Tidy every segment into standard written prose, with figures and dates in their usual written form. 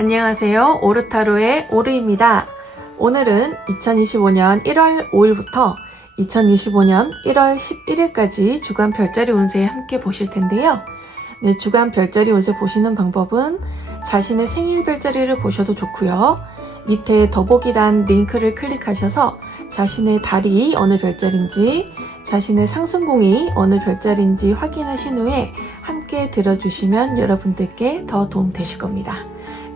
안녕하세요. 오르타로의 오르입니다. 오늘은 2025년 1월 5일부터 2025년 1월 11일까지 주간 별자리 운세 함께 보실 텐데요. 네, 주간 별자리 운세 보시는 방법은 자신의 생일 별자리를 보셔도 좋고요. 밑에 더보기란 링크를 클릭하셔서 자신의 달이 어느 별자리인지, 자신의 상승궁이 어느 별자리인지 확인하신 후에 함께 들어주시면 여러분들께 더 도움 되실 겁니다.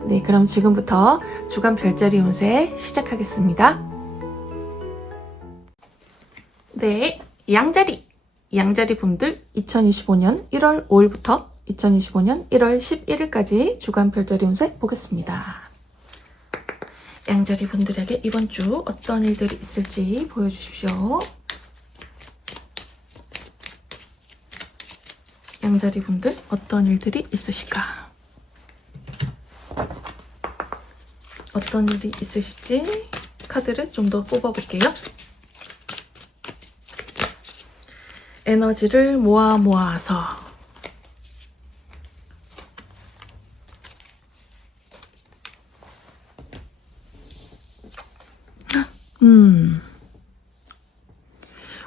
네, 그럼 지금부터 주간 별자리 운세 시작하겠습니다. 네, 양자리 분들 2025년 1월 5일부터 2025년 1월 11일까지 주간 별자리 운세 보겠습니다. 양자리 분들에게 이번 주 어떤 일들이 있을지 보여주십시오. 양자리 분들 어떤 일들이 있으실까? 어떤 일이 있으실지 카드를 좀 더 뽑아볼게요. 에너지를 모아서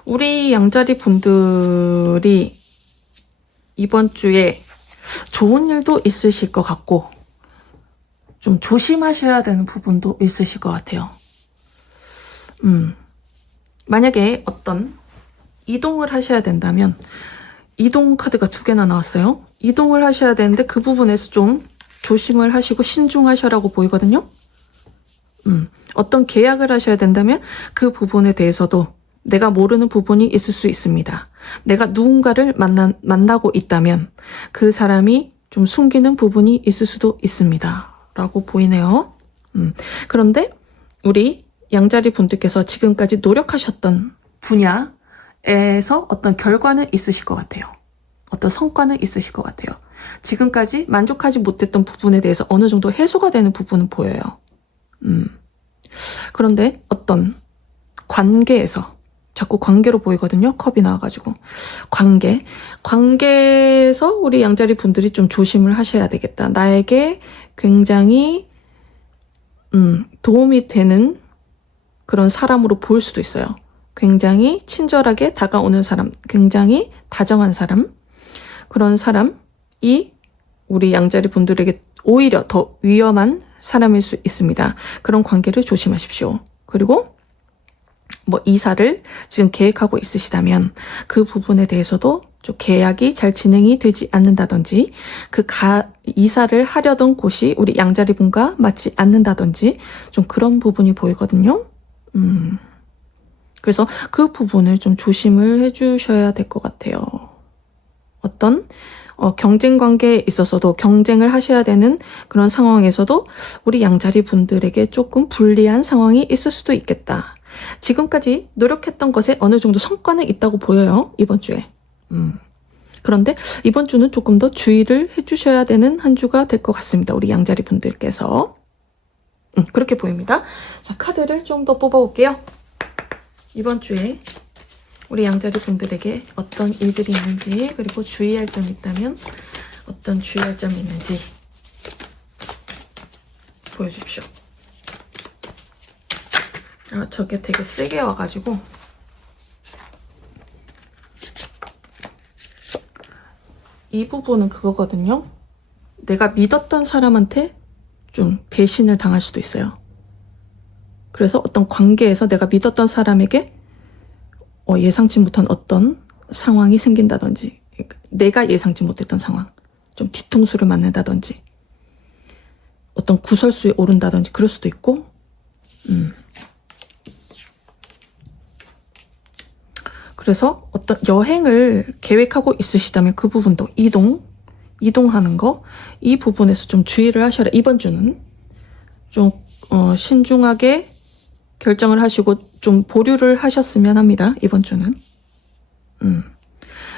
우리 양자리 분들이 이번 주에 좋은 일도 있으실 것 같고 좀 조심하셔야 되는 부분도 있으실 것 같아요. 만약에 어떤 이동을 하셔야 된다면, 이동 카드가 2개나 나왔어요. 이동을 하셔야 되는데 그 부분에서 좀 조심을 하시고 신중하셔라고 보이거든요. 어떤 계약을 하셔야 된다면 그 부분에 대해서도 내가 모르는 부분이 있을 수 있습니다. 내가 누군가를 만나고 있다면 그 사람이 좀 숨기는 부분이 있을 수도 있습니다. 라고 보이네요. 그런데 우리 양자리 분들께서 지금까지 노력하셨던 분야에서 어떤 결과는 있으실 것 같아요. 어떤 성과는 있으실 것 같아요. 지금까지 만족하지 못했던 부분에 대해서 어느 정도 해소가 되는 부분은 보여요. 그런데 어떤 관계에서, 자꾸 관계로 보이거든요. 컵이 나와가지고. 관계에서 우리 양자리 분들이 좀 조심을 하셔야 되겠다. 나에게 굉장히 도움이 되는 그런 사람으로 보일 수도 있어요. 굉장히 친절하게 다가오는 사람, 굉장히 다정한 사람, 그런 사람이 우리 양자리 분들에게 오히려 더 위험한 사람일 수 있습니다. 그런 관계를 조심하십시오. 그리고 뭐 이사를 지금 계획하고 있으시다면 그 부분에 대해서도 좀 계약이 잘 진행이 되지 않는다든지, 이사를 하려던 곳이 우리 양자리 분과 맞지 않는다든지 좀 그런 부분이 보이거든요. 그래서 그 부분을 좀 조심을 해주셔야 될 것 같아요. 어떤 경쟁 관계에 있어서도 경쟁을 하셔야 되는 그런 상황에서도 우리 양자리 분들에게 조금 불리한 상황이 있을 수도 있겠다. 지금까지 노력했던 것에 어느 정도 성과는 있다고 보여요. 이번 주에. 그런데 이번 주는 조금 더 주의를 해주셔야 되는 한 주가 될 것 같습니다. 우리 양자리 분들께서. 그렇게 보입니다. 자, 카드를 좀 더 뽑아볼게요. 이번 주에 우리 양자리 분들에게 어떤 일들이 있는지, 그리고 주의할 점이 있다면 어떤 주의할 점이 있는지 보여주십시오. 저게 되게 세게 와가지고 이 부분은 그거거든요. 내가 믿었던 사람한테 좀 배신을 당할 수도 있어요. 그래서 어떤 관계에서 내가 믿었던 사람에게 예상치 못한 어떤 상황이 생긴다든지, 내가 예상치 못했던 상황, 좀 뒤통수를 맞는다든지, 어떤 구설수에 오른다든지 그럴 수도 있고, 그래서 어떤 여행을 계획하고 있으시다면 그 부분도 이동하는 거, 이 부분에서 좀 주의를 하셔라. 이번 주는 좀 신중하게 결정을 하시고 좀 보류를 하셨으면 합니다. 이번 주는.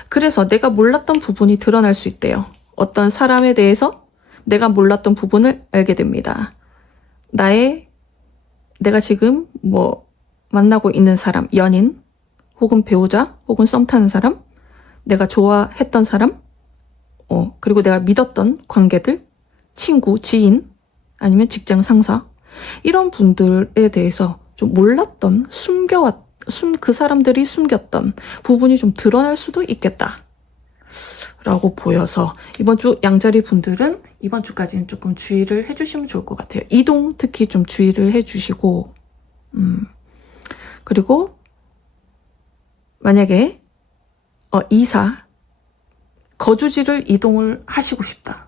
그래서 내가 몰랐던 부분이 드러날 수 있대요. 어떤 사람에 대해서 내가 몰랐던 부분을 알게 됩니다. 내가 지금 만나고 있는 사람, 연인, 혹은 배우자, 혹은 썸 타는 사람, 내가 좋아했던 사람, 그리고 내가 믿었던 관계들, 친구, 지인, 아니면 직장 상사 이런 분들에 대해서 좀 몰랐던 그 사람들이 숨겼던 부분이 좀 드러날 수도 있겠다 라고 보여서 이번 주 양자리 분들은 이번 주까지는 조금 주의를 해주시면 좋을 것 같아요. 이동 특히 좀 주의를 해주시고 그리고 만약에 이사 거주지를 이동을 하시고 싶다.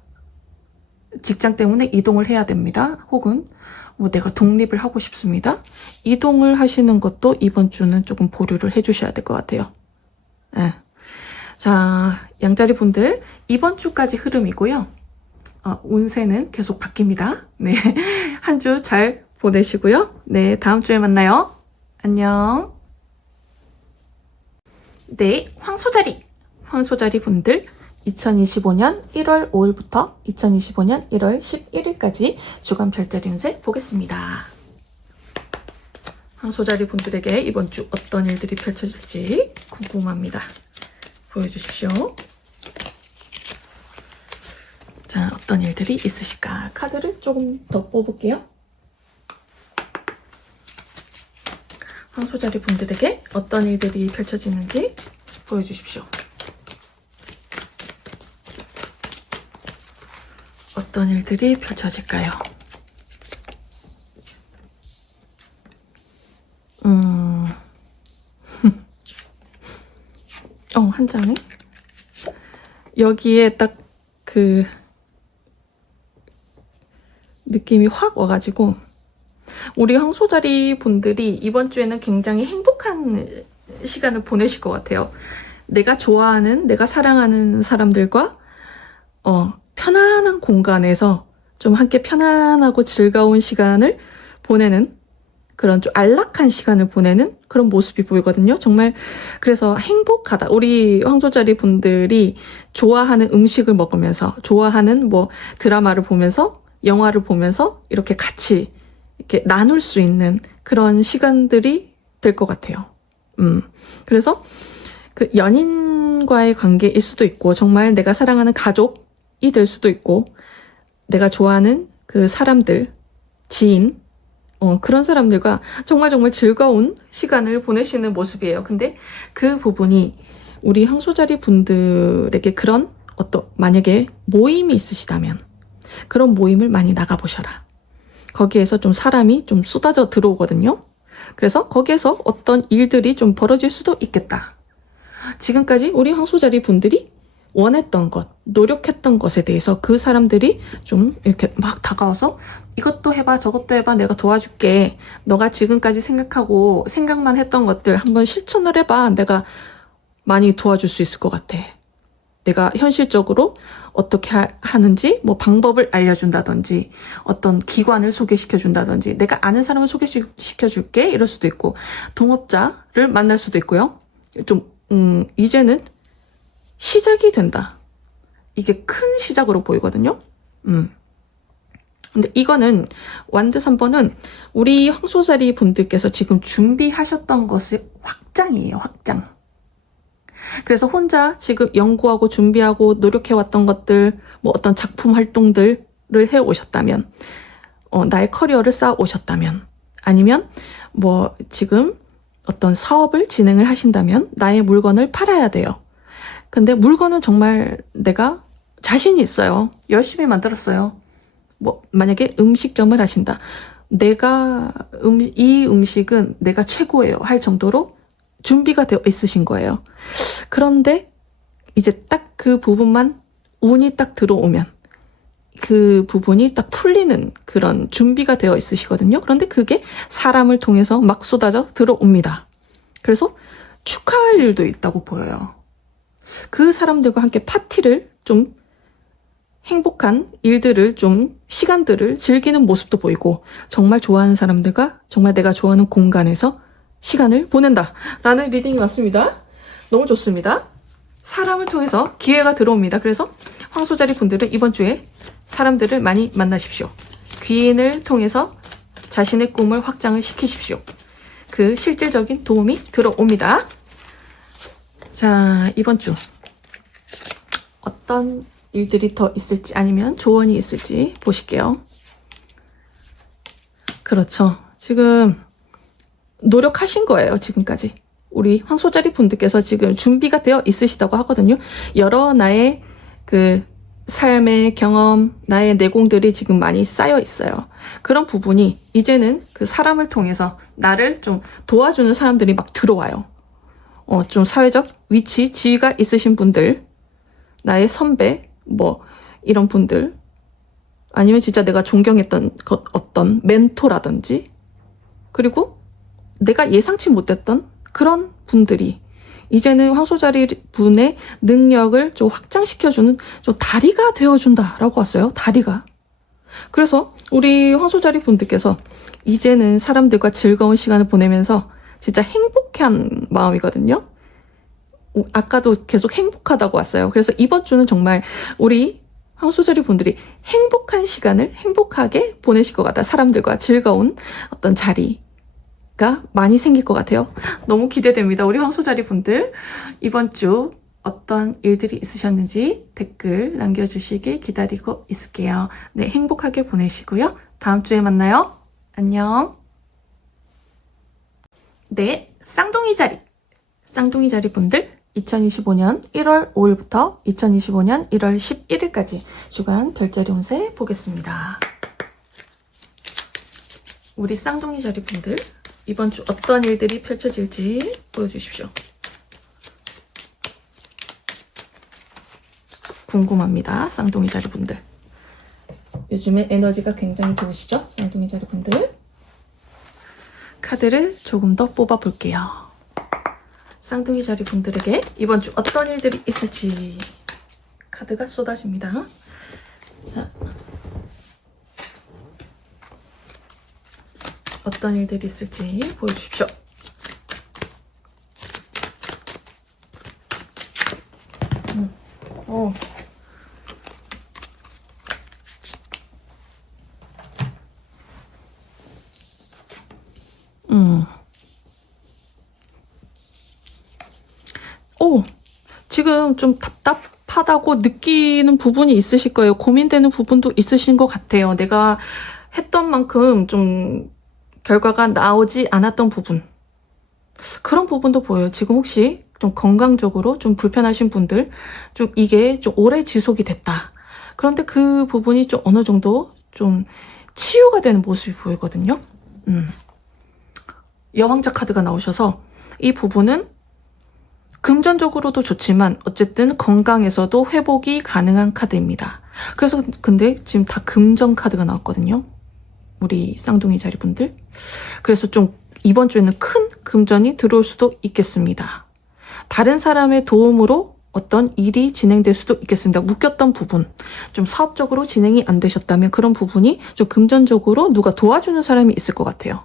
직장 때문에 이동을 해야 됩니다. 혹은 뭐 내가 독립을 하고 싶습니다. 이동을 하시는 것도 이번 주는 조금 보류를 해주셔야 될 것 같아요. 네. 자, 양자리 분들 이번 주까지 흐름이고요. 운세는 계속 바뀝니다. 네, 한 주 잘 보내시고요. 네, 다음 주에 만나요. 안녕. 네, 황소자리 분들 2025년 1월 5일부터 2025년 1월 11일까지 주간 별자리 운세 보겠습니다. 황소자리 분들에게 이번 주 어떤 일들이 펼쳐질지 궁금합니다. 보여주십시오. 자, 어떤 일들이 있으실까? 카드를 조금 더 뽑을게요. 황소자리 분들에게 어떤 일들이 펼쳐지는지 보여주십시오. 어떤 일들이 펼쳐질까요? 한 장에 여기에 딱 그 느낌이 확 와가지고 우리 황소자리 분들이 이번 주에는 굉장히 행복한 시간을 보내실 것 같아요. 내가 좋아하는, 내가 사랑하는 사람들과 편안한 공간에서 좀 함께 편안하고 즐거운 시간을 보내는 그런 좀 안락한 시간을 보내는 그런 모습이 보이거든요. 정말 그래서 행복하다. 우리 황소자리 분들이 좋아하는 음식을 먹으면서 좋아하는 뭐 드라마를 보면서 영화를 보면서 이렇게 같이 이렇게 나눌 수 있는 그런 시간들이 될 것 같아요. 그래서 그 연인과의 관계일 수도 있고 정말 내가 사랑하는 가족이 될 수도 있고 내가 좋아하는 그 사람들, 지인 그런 사람들과 정말 즐거운 시간을 보내시는 모습이에요. 근데 그 부분이 우리 황소자리 분들에게 그런 만약에 모임이 있으시다면 그런 모임을 많이 나가보셔라. 거기에서 좀 사람이 좀 쏟아져 들어오거든요. 그래서 거기에서 어떤 일들이 좀 벌어질 수도 있겠다. 지금까지 우리 황소자리 분들이 원했던 것, 노력했던 것에 대해서 그 사람들이 좀 이렇게 막 다가와서 이것도 해봐, 저것도 해봐, 내가 도와줄게. 너가 지금까지 생각만 했던 것들 한번 실천을 해봐. 내가 많이 도와줄 수 있을 것 같아. 내가 현실적으로 어떻게 하는지 뭐 방법을 알려준다든지 어떤 기관을 소개시켜준다든지 내가 아는 사람을 소개시켜줄게 이럴 수도 있고 동업자를 만날 수도 있고요. 좀 이제는 시작이 된다. 이게 큰 시작으로 보이거든요. 근데 이거는 완드 3번은 우리 황소자리 분들께서 지금 준비하셨던 것의 확장이에요. 확장. 그래서 혼자 지금 연구하고 준비하고 노력해왔던 것들, 뭐 어떤 작품 활동들을 해오셨다면, 나의 커리어를 쌓아오셨다면, 아니면 뭐 지금 어떤 사업을 진행을 하신다면 나의 물건을 팔아야 돼요. 근데 물건은 정말 내가 자신이 있어요. 열심히 만들었어요. 뭐 만약에 음식점을 하신다. 내가 이 음식은 내가 최고예요 할 정도로 준비가 되어 있으신 거예요. 그런데 이제 딱 그 부분만 운이 딱 들어오면 그 부분이 딱 풀리는 그런 준비가 되어 있으시거든요. 그런데 그게 사람을 통해서 막 쏟아져 들어옵니다. 그래서 축하할 일도 있다고 보여요. 그 사람들과 함께 파티를 좀 행복한 일들을 좀 시간들을 즐기는 모습도 보이고 정말 좋아하는 사람들과 정말 내가 좋아하는 공간에서 시간을 보낸다 라는 리딩이 왔습니다. 너무 좋습니다. 사람을 통해서 기회가 들어옵니다. 그래서 황소자리 분들은 이번 주에 사람들을 많이 만나십시오. 귀인을 통해서 자신의 꿈을 확장을 시키십시오. 그 실질적인 도움이 들어옵니다. 자, 이번 주 어떤 일들이 더 있을지 아니면 조언이 있을지 보실게요. 그렇죠. 지금 노력하신 거예요, 지금까지. 우리 황소자리 분들께서 지금 준비가 되어 있으시다고 하거든요. 여러 나의 그 삶의 경험, 나의 내공들이 지금 많이 쌓여 있어요. 그런 부분이 이제는 그 사람을 통해서 나를 좀 도와주는 사람들이 막 들어와요. 좀 사회적 위치, 지위가 있으신 분들, 나의 선배, 뭐 이런 분들, 아니면 진짜 내가 존경했던 어떤 멘토라든지, 그리고 내가 예상치 못했던 그런 분들이 이제는 황소자리 분의 능력을 좀 확장시켜주는 좀 다리가 되어준다라고 왔어요. 다리가. 그래서 우리 황소자리 분들께서 이제는 사람들과 즐거운 시간을 보내면서 진짜 행복한 마음이거든요. 아까도 계속 행복하다고 왔어요. 그래서 이번 주는 정말 우리 황소자리 분들이 행복한 시간을 행복하게 보내실 것 같다. 사람들과 즐거운 어떤 자리가 많이 생길 것 같아요. 너무 기대됩니다. 우리 황소자리 분들. 이번 주 어떤 일들이 있으셨는지 댓글 남겨주시길 기다리고 있을게요. 네, 행복하게 보내시고요. 다음 주에 만나요. 안녕. 네, 쌍둥이 자리. 쌍둥이 자리 분들. 2025년 1월 5일부터 2025년 1월 11일까지 주간 별자리 운세 보겠습니다. 우리 쌍둥이 자리 분들 이번 주 어떤 일들이 펼쳐질지 보여주십시오. 궁금합니다. 쌍둥이 자리 분들. 요즘에 에너지가 굉장히 좋으시죠? 쌍둥이 자리 분들. 카드를 조금 더 뽑아 볼게요. 쌍둥이 자리 분들에게 이번 주 어떤 일들이 있을지 카드가 쏟아집니다. 자, 어떤 일들이 있을지 보여주십시오. 지금 좀 답답하다고 느끼는 부분이 있으실 거예요. 고민되는 부분도 있으신 것 같아요. 내가 했던 만큼 좀 결과가 나오지 않았던 부분. 그런 부분도 보여요. 지금 혹시 좀 건강적으로 좀 불편하신 분들, 좀 이게 좀 오래 지속이 됐다. 그런데 그 부분이 좀 어느 정도 좀 치유가 되는 모습이 보이거든요. 여왕자 카드가 나오셔서 이 부분은 금전적으로도 좋지만 어쨌든 건강에서도 회복이 가능한 카드입니다. 그래서 근데 지금 다 금전 카드가 나왔거든요. 우리 쌍둥이 자리 분들. 그래서 좀 이번 주에는 큰 금전이 들어올 수도 있겠습니다. 다른 사람의 도움으로 어떤 일이 진행될 수도 있겠습니다. 묶였던 부분, 좀 사업적으로 진행이 안 되셨다면 그런 부분이 좀 금전적으로 누가 도와주는 사람이 있을 것 같아요.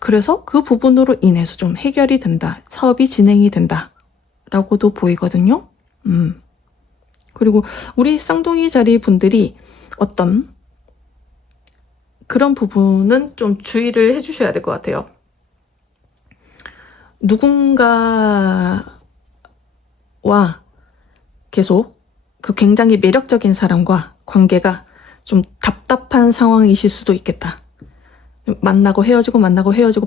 그래서 그 부분으로 인해서 좀 해결이 된다. 사업이 진행이 된다. 라고도 보이거든요. 그리고 우리 쌍둥이 자리 분들이 어떤 그런 부분은 좀 주의를 해주셔야 될 것 같아요. 누군가와 계속 그 굉장히 매력적인 사람과 관계가 좀 답답한 상황이실 수도 있겠다. 만나고 헤어지고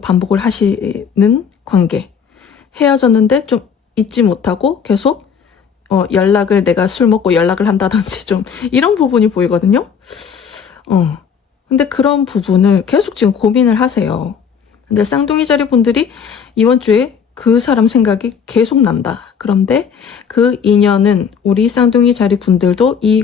반복을 하시는 관계. 헤어졌는데 좀 잊지 못하고 계속 연락을 내가 술 먹고 연락을 한다든지 좀 이런 부분이 보이거든요. 근데 그런 부분을 계속 지금 고민을 하세요. 근데 쌍둥이 자리 분들이 이번 주에 그 사람 생각이 계속 난다. 그런데 그 인연은 우리 쌍둥이 자리 분들도 이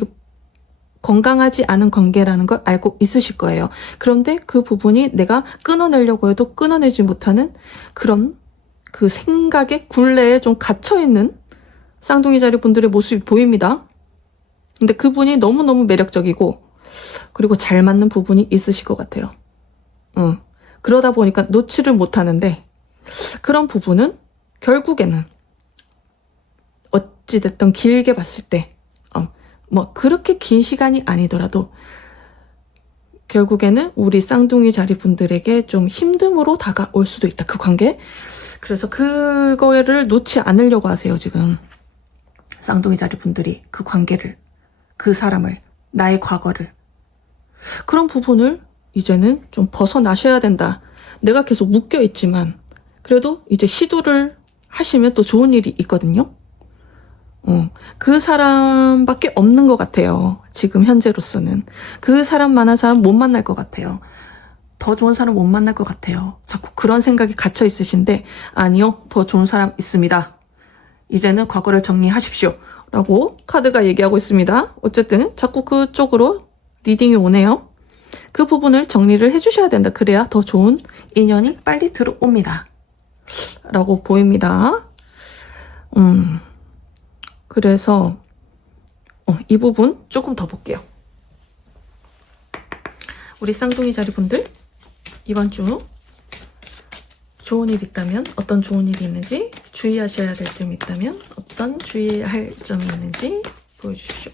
건강하지 않은 관계라는 걸 알고 있으실 거예요. 그런데 그 부분이 내가 끊어내려고 해도 끊어내지 못하는 그런 그 생각의 굴레에 좀 갇혀있는 쌍둥이 자리 분들의 모습이 보입니다. 근데 그분이 너무너무 매력적이고 그리고 잘 맞는 부분이 있으실 것 같아요. 그러다 보니까 놓지를 못하는데 그런 부분은 결국에는 어찌됐든 길게 봤을 때 뭐 그렇게 긴 시간이 아니더라도 결국에는 우리 쌍둥이 자리 분들에게 좀 힘듦으로 다가올 수도 있다. 그 관계. 그래서 그거를 놓지 않으려고 하세요. 지금 쌍둥이 자리 분들이 그 관계를, 그 사람을, 나의 과거를. 그런 부분을 이제는 좀 벗어나셔야 된다. 내가 계속 묶여 있지만 그래도 이제 시도를 하시면 또 좋은 일이 있거든요. 그 사람밖에 없는 것 같아요. 지금 현재로서는. 그 사람만한 사람 못 만날 것 같아요. 더 좋은 사람 못 만날 것 같아요. 자꾸 그런 생각이 갇혀 있으신데 아니요. 더 좋은 사람 있습니다. 이제는 과거를 정리하십시오. 라고 카드가 얘기하고 있습니다. 어쨌든 자꾸 그쪽으로 리딩이 오네요. 그 부분을 정리를 해주셔야 된다. 그래야 더 좋은 인연이 빨리 들어옵니다. 라고 보입니다. 그래서 이 부분 조금 더 볼게요. 우리 쌍둥이 자리분들 이번 주 좋은 일 있다면 어떤 좋은 일이 있는지, 주의하셔야 될 점이 있다면 어떤 주의할 점이 있는지 보여주십시오.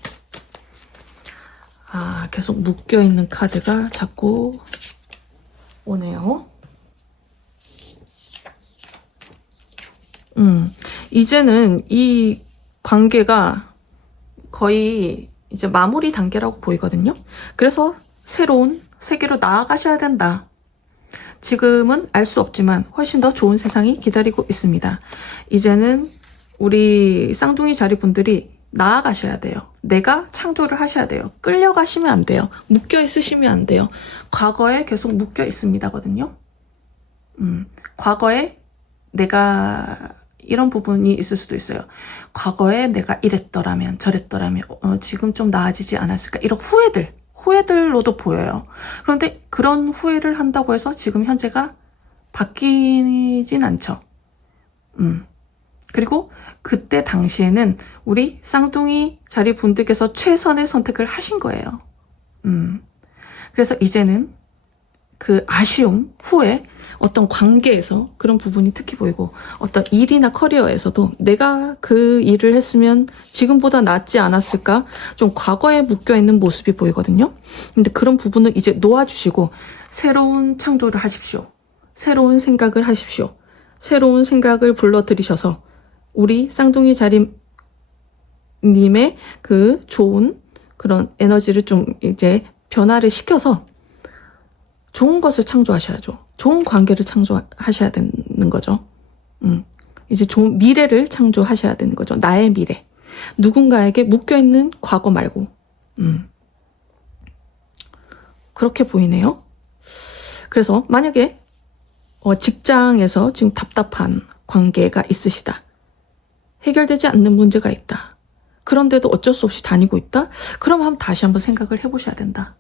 계속 묶여있는 카드가 자꾸 오네요. 이제는 이 관계가 거의 이제 마무리 단계라고 보이거든요. 그래서 새로운 세계로 나아가셔야 된다. 지금은 알 수 없지만 훨씬 더 좋은 세상이 기다리고 있습니다. 이제는 우리 쌍둥이 자리분들이 나아가셔야 돼요. 내가 창조를 하셔야 돼요. 끌려가시면 안 돼요. 묶여 있으시면 안 돼요. 과거에 계속 묶여 있습니다거든요. 과거에 내가 이런 부분이 있을 수도 있어요. 과거에 내가 이랬더라면 저랬더라면 지금 좀 나아지지 않았을까, 이런 후회들로도 보여요. 그런데 그런 후회를 한다고 해서 지금 현재가 바뀌진 않죠. 그리고 그때 당시에는 우리 쌍둥이 자리 분들께서 최선의 선택을 하신 거예요. 그래서 이제는 그 아쉬움, 후회, 어떤 관계에서 그런 부분이 특히 보이고, 어떤 일이나 커리어에서도 내가 그 일을 했으면 지금보다 낫지 않았을까? 좀 과거에 묶여있는 모습이 보이거든요. 근데 그런 부분은 이제 놓아주시고 새로운 창조를 하십시오. 새로운 생각을 하십시오. 새로운 생각을 불러들이셔서 우리 쌍둥이 자리님의 그 좋은 그런 에너지를 좀 이제 변화를 시켜서 좋은 것을 창조하셔야죠. 좋은 관계를 창조하셔야 되는 거죠. 이제 좋은 미래를 창조하셔야 되는 거죠. 나의 미래. 누군가에게 묶여있는 과거 말고. 그렇게 보이네요. 그래서 만약에 직장에서 지금 답답한 관계가 있으시다. 해결되지 않는 문제가 있다. 그런데도 어쩔 수 없이 다니고 있다? 그럼 다시 한번 생각을 해보셔야 된다.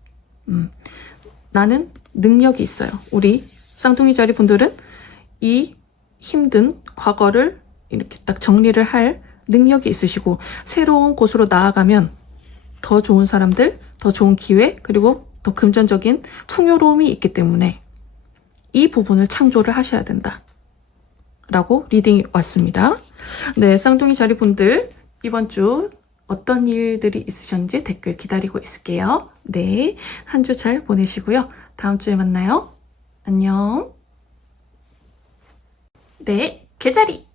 나는 능력이 있어요. 우리 쌍둥이 자리 분들은 이 힘든 과거를 이렇게 딱 정리를 할 능력이 있으시고, 새로운 곳으로 나아가면 더 좋은 사람들, 더 좋은 기회, 그리고 더 금전적인 풍요로움이 있기 때문에 이 부분을 창조를 하셔야 된다. 라고 리딩이 왔습니다. 네, 쌍둥이 자리 분들 이번 주 어떤 일들이 있으셨는지 댓글 기다리고 있을게요. 네, 한 주 잘 보내시고요. 다음 주에 만나요. 안녕. 네, 개자리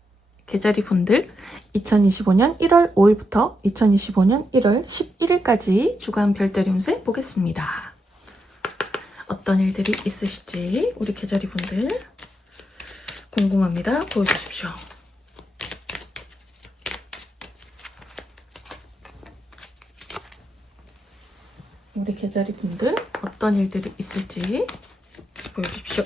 분들 2025년 1월 5일부터 2025년 1월 11일까지 주간 별자리 운세 보겠습니다. 어떤 일들이 있으실지 우리 개자리 분들 궁금합니다. 보여주십시오. 우리 개자리 분들 어떤 일들이 있을지 보여주십시오.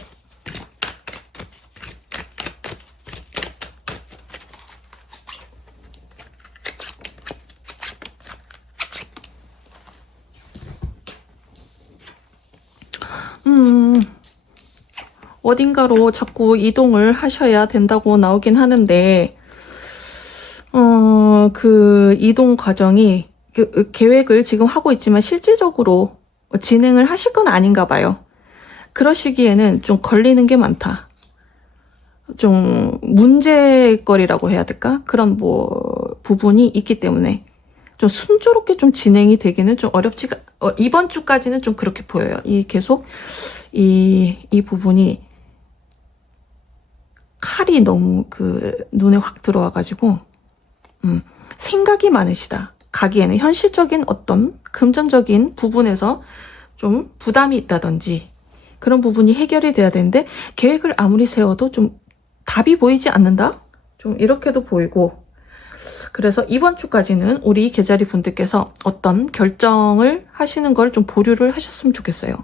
어딘가로 자꾸 이동을 하셔야 된다고 나오긴 하는데, 그 이동 과정이 그 계획을 지금 하고 있지만 실질적으로 진행을 하실 건 아닌가 봐요. 그러시기에는 좀 걸리는 게 많다. 좀 문제거리라고 해야 될까? 그런 부분이 있기 때문에 좀 순조롭게 좀 진행이 되기는 좀 어렵지가, 이번 주까지는 좀 그렇게 보여요. 계속 이 부분이 칼이 너무 눈에 확 들어와가지고, 생각이 많으시다. 가기에는 현실적인 어떤 금전적인 부분에서 좀 부담이 있다든지, 그런 부분이 해결이 돼야 되는데 계획을 아무리 세워도 좀 답이 보이지 않는다? 좀 이렇게도 보이고, 그래서 이번 주까지는 우리 계자리 분들께서 어떤 결정을 하시는 걸 좀 보류를 하셨으면 좋겠어요.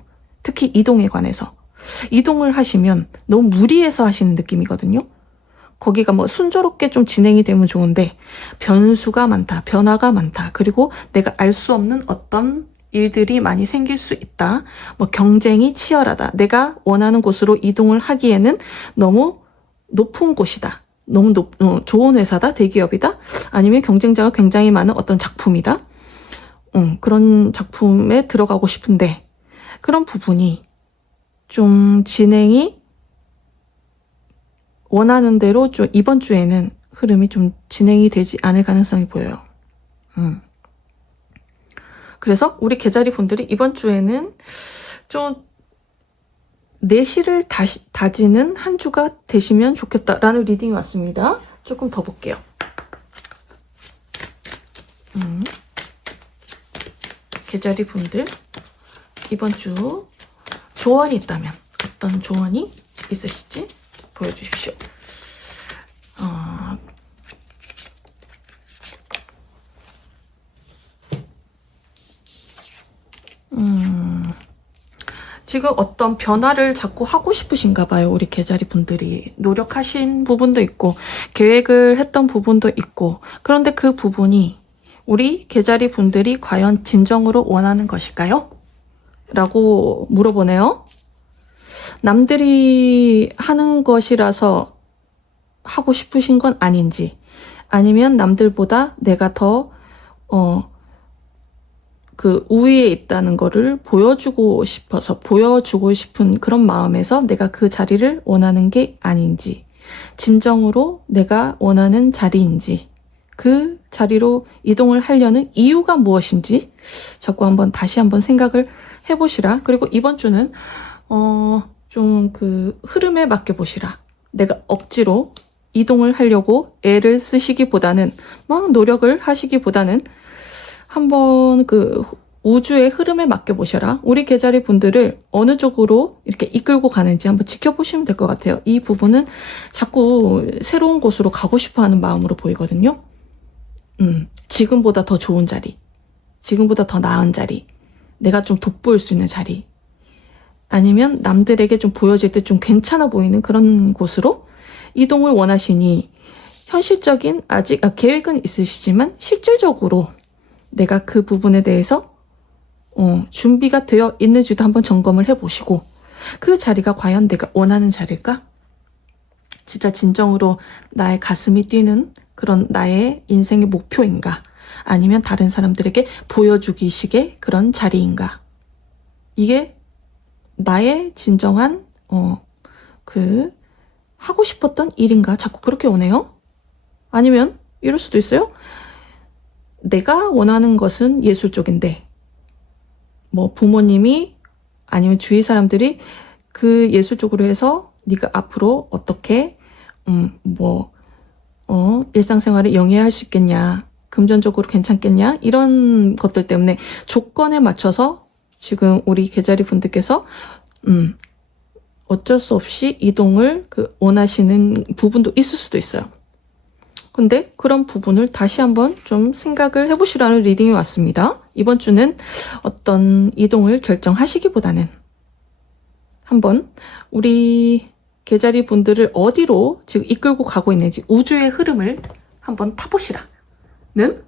특히 이동에 관해서. 이동을 하시면 너무 무리해서 하시는 느낌이거든요. 거기가 뭐 순조롭게 좀 진행이 되면 좋은데 변수가 많다, 변화가 많다, 그리고 내가 알 수 없는 어떤 일들이 많이 생길 수 있다, 뭐 경쟁이 치열하다, 내가 원하는 곳으로 이동을 하기에는 너무 높은 곳이다, 너무 좋은 회사다, 대기업이다, 아니면 경쟁자가 굉장히 많은 어떤 작품이다, 그런 작품에 들어가고 싶은데 그런 부분이 좀 진행이 원하는 대로 좀 이번 주에는 흐름이 좀 진행이 되지 않을 가능성이 보여요. 그래서 우리 계자리 분들이 이번 주에는 좀 내실을 다지는 한 주가 되시면 좋겠다라는 리딩이 왔습니다. 조금 더 볼게요. 계자리 분들 이번 주 조언이 있다면 어떤 조언이 있으실지 보여주십시오. 지금 어떤 변화를 자꾸 하고 싶으신가 봐요. 우리 계자리 분들이 노력하신 부분도 있고 계획을 했던 부분도 있고, 그런데 그 부분이 우리 계자리 분들이 과연 진정으로 원하는 것일까요? 라고 물어보네요. 남들이 하는 것이라서 하고 싶으신 건 아닌지, 아니면 남들보다 내가 더 그 우위에 있다는 거를 보여주고 싶어서, 보여주고 싶은 그런 마음에서 내가 그 자리를 원하는 게 아닌지, 진정으로 내가 원하는 자리인지, 그 자리로 이동을 하려는 이유가 무엇인지 자꾸 다시 한번 생각을 해보시라. 그리고 이번 주는 좀 그 흐름에 맡겨보시라. 내가 억지로 이동을 하려고 애를 쓰시기보다는, 막 노력을 하시기보다는 한번 그 우주의 흐름에 맡겨보셔라. 우리 계자리 분들을 어느 쪽으로 이렇게 이끌고 가는지 한번 지켜보시면 될 것 같아요. 이 부분은 자꾸 새로운 곳으로 가고 싶어 하는 마음으로 보이거든요. 지금보다 더 좋은 자리, 지금보다 더 나은 자리, 내가 좀 돋보일 수 있는 자리, 아니면 남들에게 좀 보여질 때 좀 괜찮아 보이는 그런 곳으로 이동을 원하시니, 현실적인 계획은 있으시지만 실질적으로 내가 그 부분에 대해서 준비가 되어 있는지도 한번 점검을 해보시고, 그 자리가 과연 내가 원하는 자리일까? 진짜 진정으로 나의 가슴이 뛰는 그런 나의 인생의 목표인가? 아니면 다른 사람들에게 보여주기식의 그런 자리인가? 이게 나의 진정한 그 하고 싶었던 일인가? 자꾸 그렇게 오네요. 아니면 이럴 수도 있어요. 내가 원하는 것은 예술 쪽인데 뭐 부모님이 아니면 주위 사람들이 그 예술 쪽으로 해서 네가 앞으로 어떻게 일상생활에 영위할 수 있겠냐, 금전적으로 괜찮겠냐, 이런 것들 때문에 조건에 맞춰서 지금 우리 계자리 분들께서 어쩔 수 없이 이동을 원하시는 부분도 있을 수도 있어요. 근데 그런 부분을 다시 한번 좀 생각을 해보시라는 리딩이 왔습니다. 이번 주는 어떤 이동을 결정하시기보다는 한번 우리 계자리 분들을 어디로 지금 이끌고 가고 있는지 우주의 흐름을 한번 타보시라는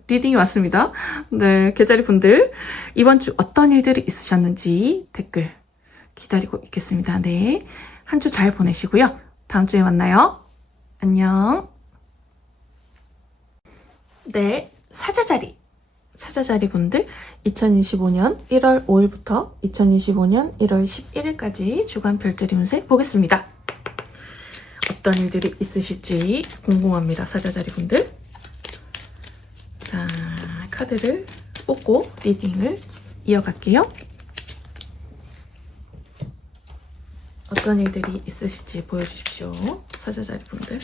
리딩이 왔습니다. 네, 계자리 분들 이번 주 어떤 일들이 있으셨는지 댓글 기다리고 있겠습니다. 네, 한 주 잘 보내시고요. 다음 주에 만나요. 안녕. 네, 사자자리 분들 2025년 1월 5일부터 2025년 1월 11일까지 주간 별자리 운세 보겠습니다. 어떤 일들이 있으실지 궁금합니다. 사자자리 분들. 자, 카드를 뽑고 리딩을 이어갈게요. 어떤 일들이 있으실지 보여주십시오. 사자자리 분들.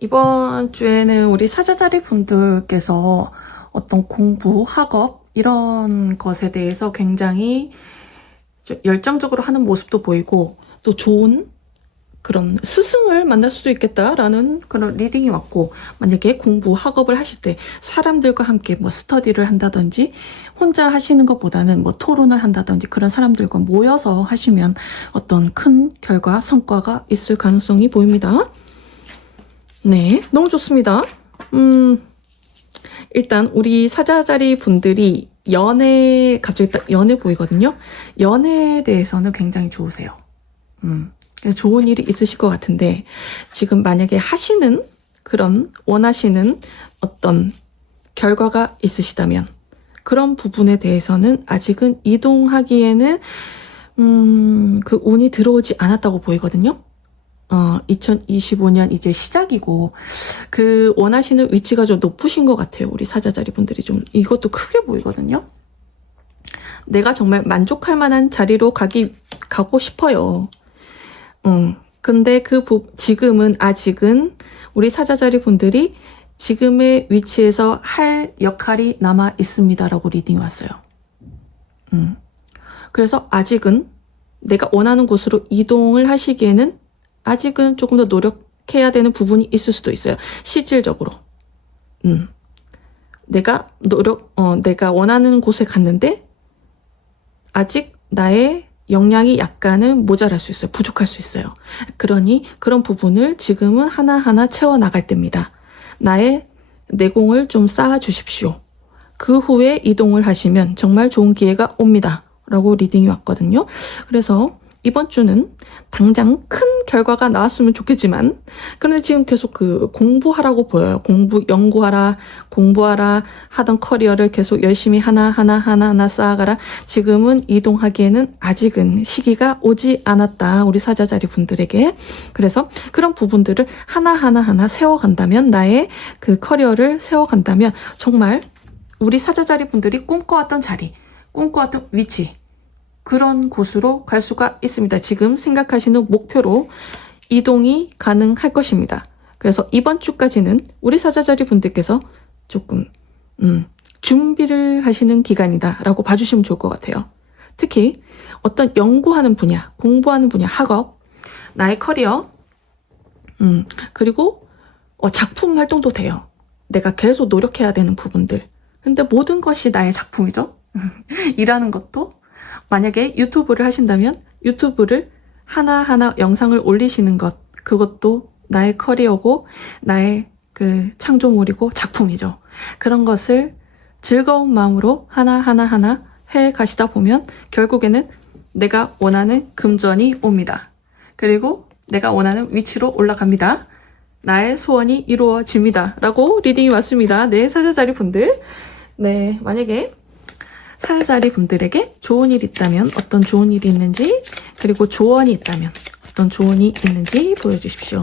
이번 주에는 우리 사자자리 분들께서 어떤 공부, 학업, 이런 것에 대해서 굉장히 열정적으로 하는 모습도 보이고, 또 좋은 그런 스승을 만날 수도 있겠다라는 그런 리딩이 왔고, 만약에 공부, 학업을 하실 때 사람들과 함께 뭐 스터디를 한다든지 혼자 하시는 것보다는 뭐 토론을 한다든지 그런 사람들과 모여서 하시면 어떤 큰 결과, 성과가 있을 가능성이 보입니다. 네, 너무 좋습니다. 일단 우리 사자자리 분들이 갑자기 딱 연애 보이거든요. 연애에 대해서는 굉장히 좋으세요. 좋은 일이 있으실 것 같은데, 지금 만약에 하시는 그런 원하시는 어떤 결과가 있으시다면 그런 부분에 대해서는 아직은 이동하기에는 그 운이 들어오지 않았다고 보이거든요. 2025년 이제 시작이고, 그 원하시는 위치가 좀 높으신 것 같아요. 우리 사자자리 분들이 좀 이것도 크게 보이거든요. 내가 정말 만족할 만한 자리로 가고 싶어요. 근데 지금은 아직은 우리 사자자리 분들이 지금의 위치에서 할 역할이 남아 있습니다라고 리딩이 왔어요. 그래서 아직은 내가 원하는 곳으로 이동을 하시기에는 아직은 조금 더 노력해야 되는 부분이 있을 수도 있어요. 실질적으로. 내가 원하는 곳에 갔는데 아직 나의 역량이 약간은 모자랄 수 있어요. 부족할 수 있어요. 그러니 그런 부분을 지금은 하나하나 채워나갈 때입니다. 나의 내공을 좀 쌓아 주십시오. 그 후에 이동을 하시면 정말 좋은 기회가 옵니다. 라고 리딩이 왔거든요. 그래서 이번 주는 당장 큰 결과가 나왔으면 좋겠지만, 그런데 지금 계속 공부하라고 보여요. 공부하라 하던 커리어를 계속 열심히 하나 쌓아가라. 지금은 이동하기에는 아직은 시기가 오지 않았다. 우리 사자자리 분들에게. 그래서 그런 부분들을 하나 세워간다면, 나의 그 커리어를 세워간다면, 정말 우리 사자자리 분들이 꿈꿔왔던 자리, 꿈꿔왔던 위치, 그런 곳으로 갈 수가 있습니다. 지금 생각하시는 목표로 이동이 가능할 것입니다. 그래서 이번 주까지는 우리 사자자리 분들께서 조금 준비를 하시는 기간이다라고 봐주시면 좋을 것 같아요. 특히 어떤 연구하는 분야, 공부하는 분야, 학업, 나의 커리어, 그리고 작품 활동도 돼요. 내가 계속 노력해야 되는 부분들. 근데 모든 것이 나의 작품이죠. 일하는 것도. 만약에 유튜브를 하신다면 유튜브를 하나하나 영상을 올리시는 것, 그것도 나의 커리어고 나의 그 창조물이고 작품이죠. 그런 것을 즐거운 마음으로 하나 해 가시다 보면 결국에는 내가 원하는 금전이 옵니다. 그리고 내가 원하는 위치로 올라갑니다. 나의 소원이 이루어집니다. 라고 리딩이 왔습니다. 네, 사자자리 분들. 네, 만약에 사자자리 분들에게 좋은 일이 있다면 어떤 좋은 일이 있는지, 그리고 조언이 있다면 어떤 조언이 있는지 보여주십시오.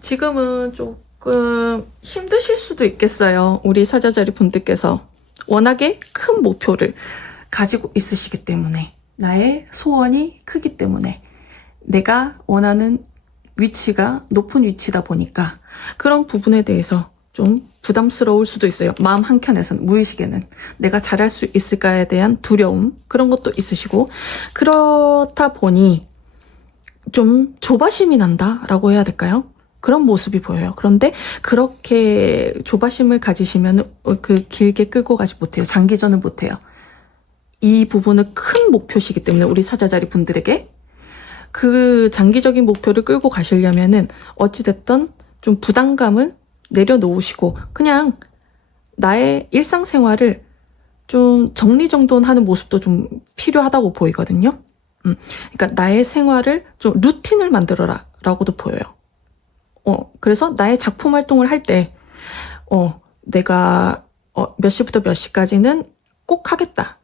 지금은 조금 힘드실 수도 있겠어요. 우리 사자자리 분들께서 워낙에 큰 목표를 가지고 있으시기 때문에, 나의 소원이 크기 때문에, 내가 원하는 위치가 높은 위치다 보니까 그런 부분에 대해서 좀 부담스러울 수도 있어요. 마음 한켠에서는, 무의식에는 내가 잘할 수 있을까에 대한 두려움, 그런 것도 있으시고, 그렇다 보니 좀 조바심이 난다라고 해야 될까요? 그런 모습이 보여요. 그런데 그렇게 조바심을 가지시면 길게 끌고 가지 못해요. 장기전은 못해요. 이 부분은 큰 목표시기 때문에 우리 사자자리 분들에게 그 장기적인 목표를 끌고 가시려면은 어찌됐든 좀 부담감을 내려놓으시고 그냥 나의 일상생활을 좀 정리정돈하는 모습도 좀 필요하다고 보이거든요. 그러니까 나의 생활을 좀 루틴을 만들어라 라고도 보여요. 그래서 나의 작품 활동을 할 때 내가 몇 시부터 몇 시까지는 꼭 하겠다.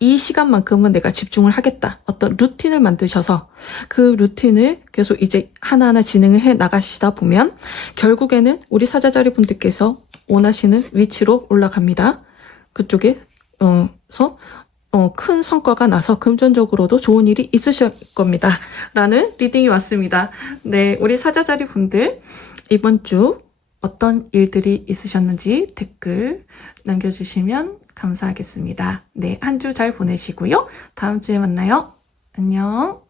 이 시간만큼은 내가 집중을 하겠다. 어떤 루틴을 만드셔서 그 루틴을 계속 이제 하나하나 진행을 해 나가시다 보면 결국에는 우리 사자자리 분들께서 원하시는 위치로 올라갑니다. 그쪽에 큰 성과가 나서 금전적으로도 좋은 일이 있으실 겁니다. 라는 리딩이 왔습니다. 네, 우리 사자자리 분들 이번 주 어떤 일들이 있으셨는지 댓글 남겨주시면 감사하겠습니다. 네, 한 주 잘 보내시고요. 다음 주에 만나요. 안녕.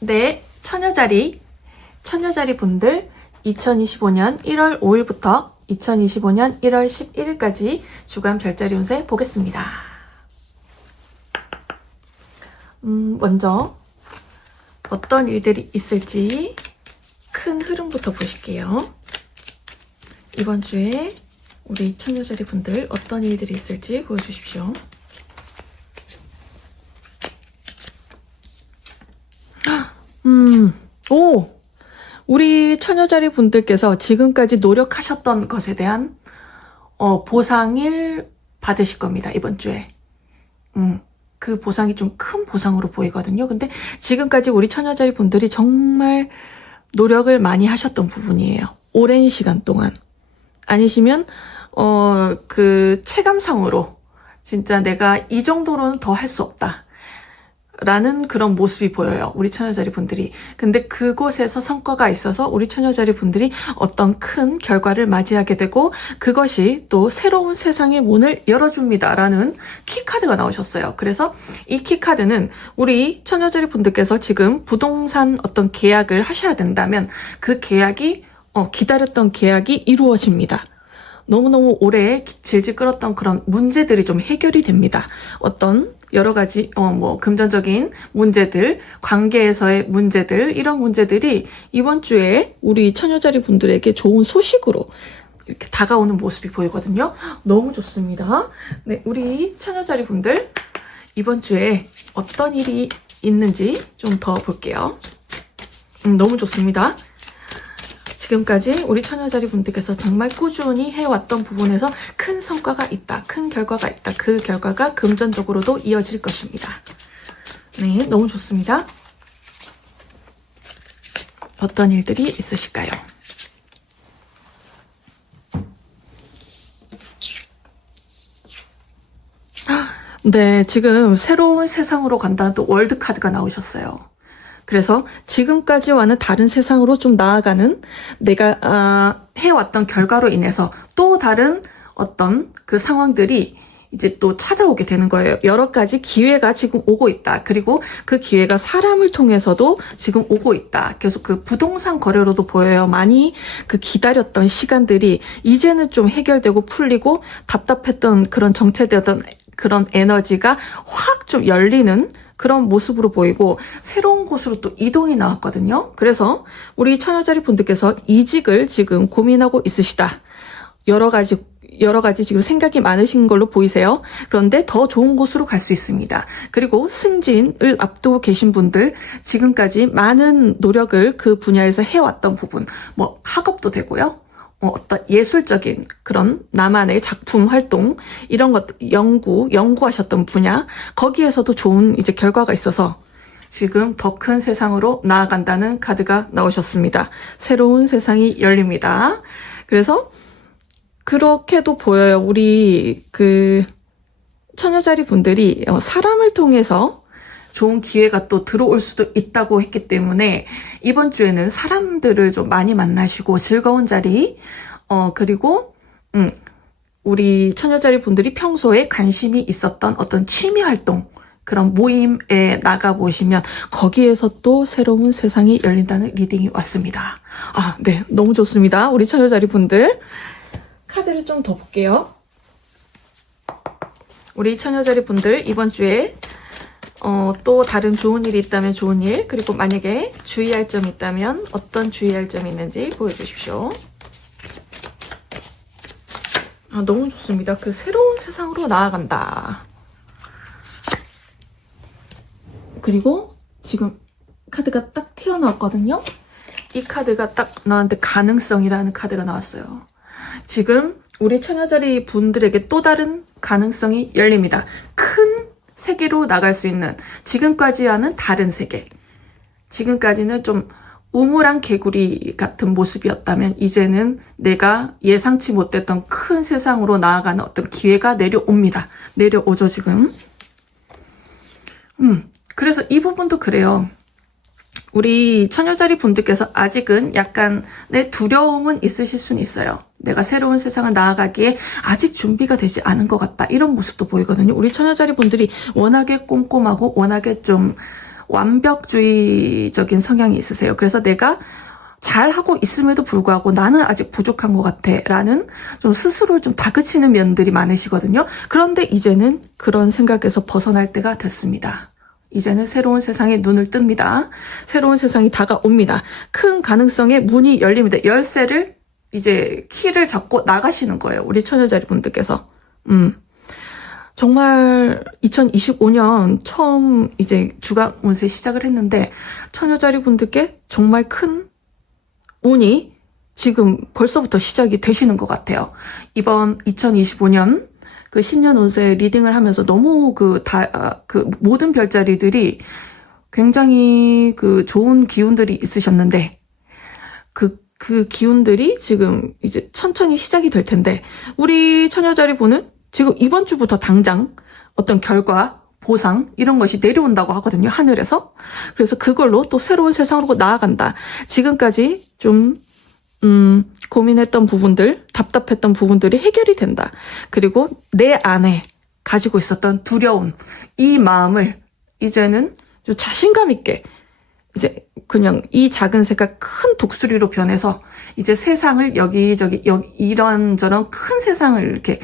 네, 처녀자리 분들 2025년 1월 5일부터 2025년 1월 11일까지 주간 별자리 운세 보겠습니다. 먼저 어떤 일들이 있을지 큰 흐름부터 보실게요. 이번 주에 우리 처녀자리 분들 어떤 일들이 있을지 보여주십시오. 우리 처녀자리 분들께서 지금까지 노력하셨던 것에 대한 보상을 받으실 겁니다. 이번 주에. 그 보상이 좀 큰 보상으로 보이거든요. 근데 지금까지 우리 처녀자리 분들이 정말 노력을 많이 하셨던 부분이에요. 오랜 시간 동안. 아니시면 그 체감상으로 진짜 내가 이 정도로는 더 할 수 없다. 라는 그런 모습이 보여요. 우리 처녀자리 분들이. 근데 그곳에서 성과가 있어서 우리 처녀자리 분들이 어떤 큰 결과를 맞이하게 되고 그것이 또 새로운 세상의 문을 열어줍니다. 라는 키카드가 나오셨어요. 그래서 이 키카드는 우리 처녀자리 분들께서 지금 부동산 어떤 계약을 하셔야 된다면 그 계약이 기다렸던 계약이 이루어집니다. 너무너무 오래 질질 끌었던 그런 문제들이 좀 해결이 됩니다. 어떤 여러 가지 금전적인 문제들, 관계에서의 문제들, 이런 문제들이 이번 주에 우리 처녀자리 분들에게 좋은 소식으로 이렇게 다가오는 모습이 보이거든요. 너무 좋습니다. 네, 우리 처녀자리 분들 이번 주에 어떤 일이 있는지 좀 더 볼게요. 너무 좋습니다. 지금까지 우리 처녀자리 분들께서 정말 꾸준히 해왔던 부분에서 큰 성과가 있다. 큰 결과가 있다. 그 결과가 금전적으로도 이어질 것입니다. 네, 너무 좋습니다. 어떤 일들이 있으실까요? 네, 지금 새로운 세상으로 간다는 또 월드 카드가 나오셨어요. 그래서 지금까지와는 다른 세상으로 좀 나아가는 내가 해왔던 결과로 인해서 또 다른 어떤 그 상황들이 이제 또 찾아오게 되는 거예요. 여러 가지 기회가 지금 오고 있다. 그리고 그 기회가 사람을 통해서도 지금 오고 있다. 계속 그 부동산 거래로도 보여요. 많이 그 기다렸던 시간들이 이제는 좀 해결되고 풀리고 답답했던 그런 정체되었던 그런 에너지가 확 좀 열리는 그런 모습으로 보이고 새로운 곳으로 또 이동이 나왔거든요. 그래서 우리 처녀자리 분들께서 이직을 지금 고민하고 있으시다. 여러 가지 지금 생각이 많으신 걸로 보이세요. 그런데 더 좋은 곳으로 갈 수 있습니다. 그리고 승진을 앞두고 계신 분들 지금까지 많은 노력을 그 분야에서 해왔던 부분 학업도 되고요. 어떤 예술적인 그런 나만의 작품 활동 이런 것 연구하셨던 분야 거기에서도 좋은 이제 결과가 있어서 지금 더 큰 세상으로 나아간다는 카드가 나오셨습니다. 새로운 세상이 열립니다. 그래서 그렇게도 보여요. 우리 그 처녀자리 분들이 사람을 통해서 좋은 기회가 또 들어올 수도 있다고 했기 때문에 이번 주에는 사람들을 좀 많이 만나시고 즐거운 자리 그리고 우리 처녀자리 분들이 평소에 관심이 있었던 어떤 취미 활동 그런 모임에 나가보시면 거기에서 또 새로운 세상이 열린다는 리딩이 왔습니다. 네, 너무 좋습니다. 우리 처녀자리 분들 카드를 좀 더 볼게요. 우리 처녀자리 분들 이번 주에 또 다른 좋은 일이 있다면 좋은 일, 그리고 만약에 주의할 점이 있다면 어떤 주의할 점이 있는지 보여주십시오. 너무 좋습니다. 그 새로운 세상으로 나아간다. 그리고 지금 카드가 딱 튀어나왔거든요. 이 카드가 딱 나한테 가능성이라는 카드가 나왔어요. 지금 우리 처녀자리 분들에게 또 다른 가능성이 열립니다. 큰 세계로 나갈 수 있는 지금까지와는 다른 세계. 지금까지는 좀 우물안 개구리 같은 모습이었다면 이제는 내가 예상치 못했던 큰 세상으로 나아가는 어떤 기회가 내려옵니다. 내려오죠, 지금. 그래서 이 부분도 그래요. 우리 처녀자리 분들께서 아직은 약간의 두려움은 있으실 수는 있어요. 내가 새로운 세상을 나아가기에 아직 준비가 되지 않은 것 같다. 이런 모습도 보이거든요. 우리 처녀자리 분들이 워낙에 꼼꼼하고 워낙에 좀 완벽주의적인 성향이 있으세요. 그래서 내가 잘하고 있음에도 불구하고 나는 아직 부족한 것 같아 라는 좀 스스로를 좀 다그치는 면들이 많으시거든요. 그런데 이제는 그런 생각에서 벗어날 때가 됐습니다. 이제는 새로운 세상에 눈을 뜹니다. 새로운 세상이 다가옵니다. 큰 가능성의 문이 열립니다. 열쇠를 이제 키를 잡고 나가시는 거예요. 우리 처녀자리 분들께서. 정말 2025년 처음 이제 주간 운세 시작을 했는데 처녀자리 분들께 정말 큰 운이 지금 벌써부터 시작이 되시는 것 같아요. 이번 2025년 그 신년 운세 리딩을 하면서 너무 그 모든 별자리들이 굉장히 그 좋은 기운들이 있으셨는데 그 기운들이 지금 이제 천천히 시작이 될 텐데 우리 처녀자리 분은 지금 이번 주부터 당장 어떤 결과, 보상 이런 것이 내려온다고 하거든요. 하늘에서. 그래서 그걸로 또 새로운 세상으로 나아간다. 지금까지 좀 고민했던 부분들, 답답했던 부분들이 해결이 된다. 그리고 내 안에 가지고 있었던 두려움, 이 마음을 이제는 좀 자신감 있게 이제 그냥 이 작은 새가 큰 독수리로 변해서 이제 세상을 여기저기 이런저런 큰 세상을 이렇게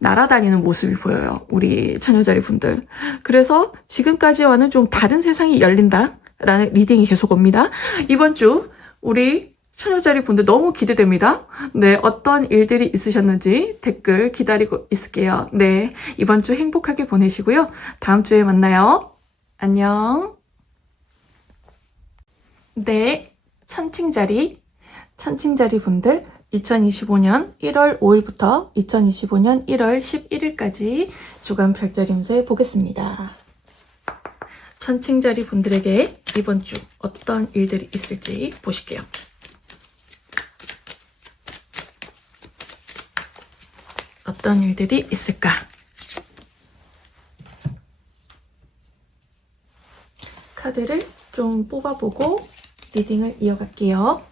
날아다니는 모습이 보여요. 우리 처녀자리 분들. 그래서 지금까지와는 좀 다른 세상이 열린다라는 리딩이 계속 옵니다. 이번 주 우리 처녀자리 분들 너무 기대됩니다. 네, 어떤 일들이 있으셨는지 댓글 기다리고 있을게요. 네, 이번 주 행복하게 보내시고요. 다음 주에 만나요. 안녕. 네, 천칭자리 분들 2025년 1월 5일부터 2025년 1월 11일까지 주간 별자리 운세 보겠습니다. 천칭자리 분들에게 이번 주 어떤 일들이 있을지 보실게요. 어떤 일들이 있을까? 카드를 좀 뽑아보고 리딩을 이어갈게요.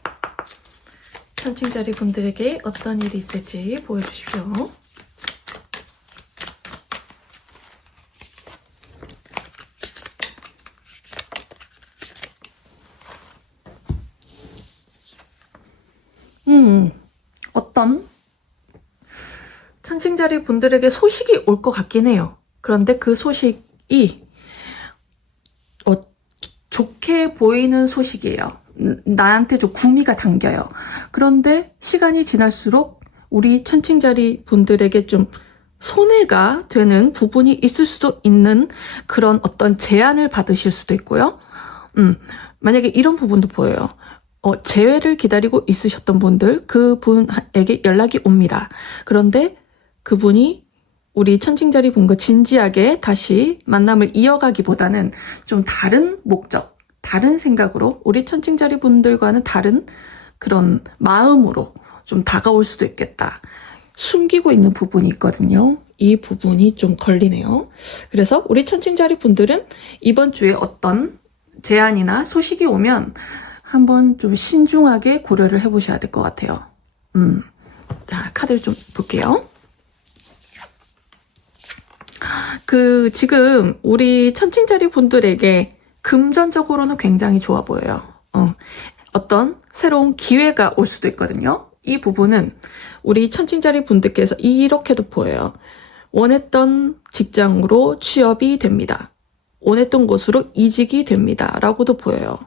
천칭자리 분들에게 어떤 일이 있을지 보여주십시오. 어떤 천칭자리 분들에게 소식이 올 것 같긴 해요. 그런데 그 소식이 좋게 보이는 소식이에요. 나한테 좀 구미가 당겨요. 그런데 시간이 지날수록 우리 천칭자리 분들에게 좀 손해가 되는 부분이 있을 수도 있는 그런 어떤 제안을 받으실 수도 있고요. 만약에 이런 부분도 보여요. 재회를 기다리고 있으셨던 분들, 그분에게 연락이 옵니다. 그런데 그분이 우리 천칭자리 분과 진지하게 다시 만남을 이어가기보다는 좀 다른 목적, 다른 생각으로 우리 천칭자리 분들과는 다른 그런 마음으로 좀 다가올 수도 있겠다. 숨기고 있는 부분이 있거든요. 이 부분이 좀 걸리네요. 그래서 우리 천칭자리 분들은 이번 주에 어떤 제안이나 소식이 오면 한번 좀 신중하게 고려를 해보셔야 될 것 같아요. 자, 카드를 좀 볼게요. 지금 우리 천칭자리 분들에게 금전적으로는 굉장히 좋아 보여요. 어떤 새로운 기회가 올 수도 있거든요. 이 부분은 우리 천칭자리 분들께서 이렇게도 보여요. 원했던 직장으로 취업이 됩니다. 원했던 곳으로 이직이 됩니다. 라고도 보여요.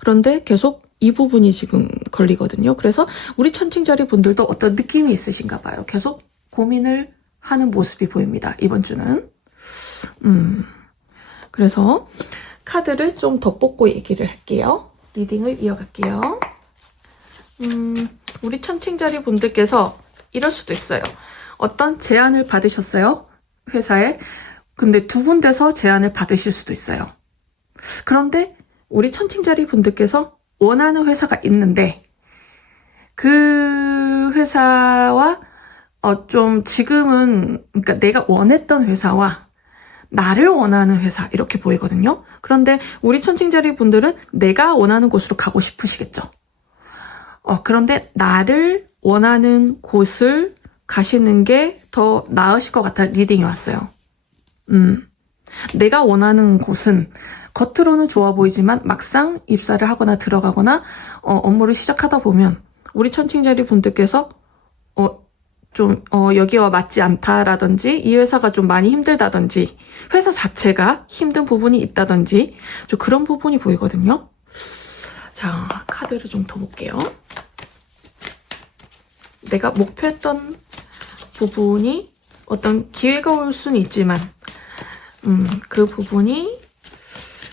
그런데 계속 이 부분이 지금 걸리거든요. 그래서 우리 천칭자리 분들도 어떤 느낌이 있으신가 봐요. 계속 고민을 하는 모습이 보입니다. 이번 주는. 그래서 카드를 좀 더 뽑고 얘기를 할게요. 리딩을 이어갈게요. 우리 천칭자리 분들께서 이럴 수도 있어요. 어떤 제안을 받으셨어요. 회사에. 근데 두 군데서 제안을 받으실 수도 있어요. 그런데 우리 천칭자리 분들께서 원하는 회사가 있는데 그 회사와 좀 지금은 그러니까 내가 원했던 회사와 나를 원하는 회사 이렇게 보이거든요. 그런데 우리 천칭자리 분들은 내가 원하는 곳으로 가고 싶으시겠죠. 그런데 나를 원하는 곳을 가시는 게 더 나으실 것 같아 리딩이 왔어요. 내가 원하는 곳은 겉으로는 좋아 보이지만 막상 입사를 하거나 들어가거나 업무를 시작하다 보면 우리 천칭자리 분들께서 여기와 맞지 않다라든지 이 회사가 좀 많이 힘들다든지 회사 자체가 힘든 부분이 있다든지 좀 그런 부분이 보이거든요. 자, 카드를 좀 더 볼게요. 내가 목표했던 부분이 어떤 기회가 올 수는 있지만 그 부분이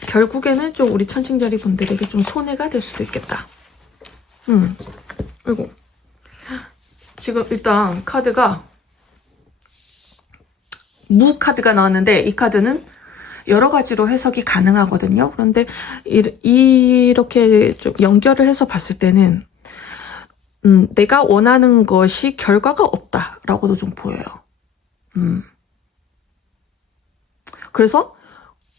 결국에는 좀 우리 천칭자리 분들에게 좀 손해가 될 수도 있겠다. 아이고. 지금 일단 카드가 무 카드가 나왔는데 이 카드는 여러 가지로 해석이 가능하거든요. 그런데 이렇게 좀 연결을 해서 봤을 때는 내가 원하는 것이 결과가 없다라고도 좀 보여요. 그래서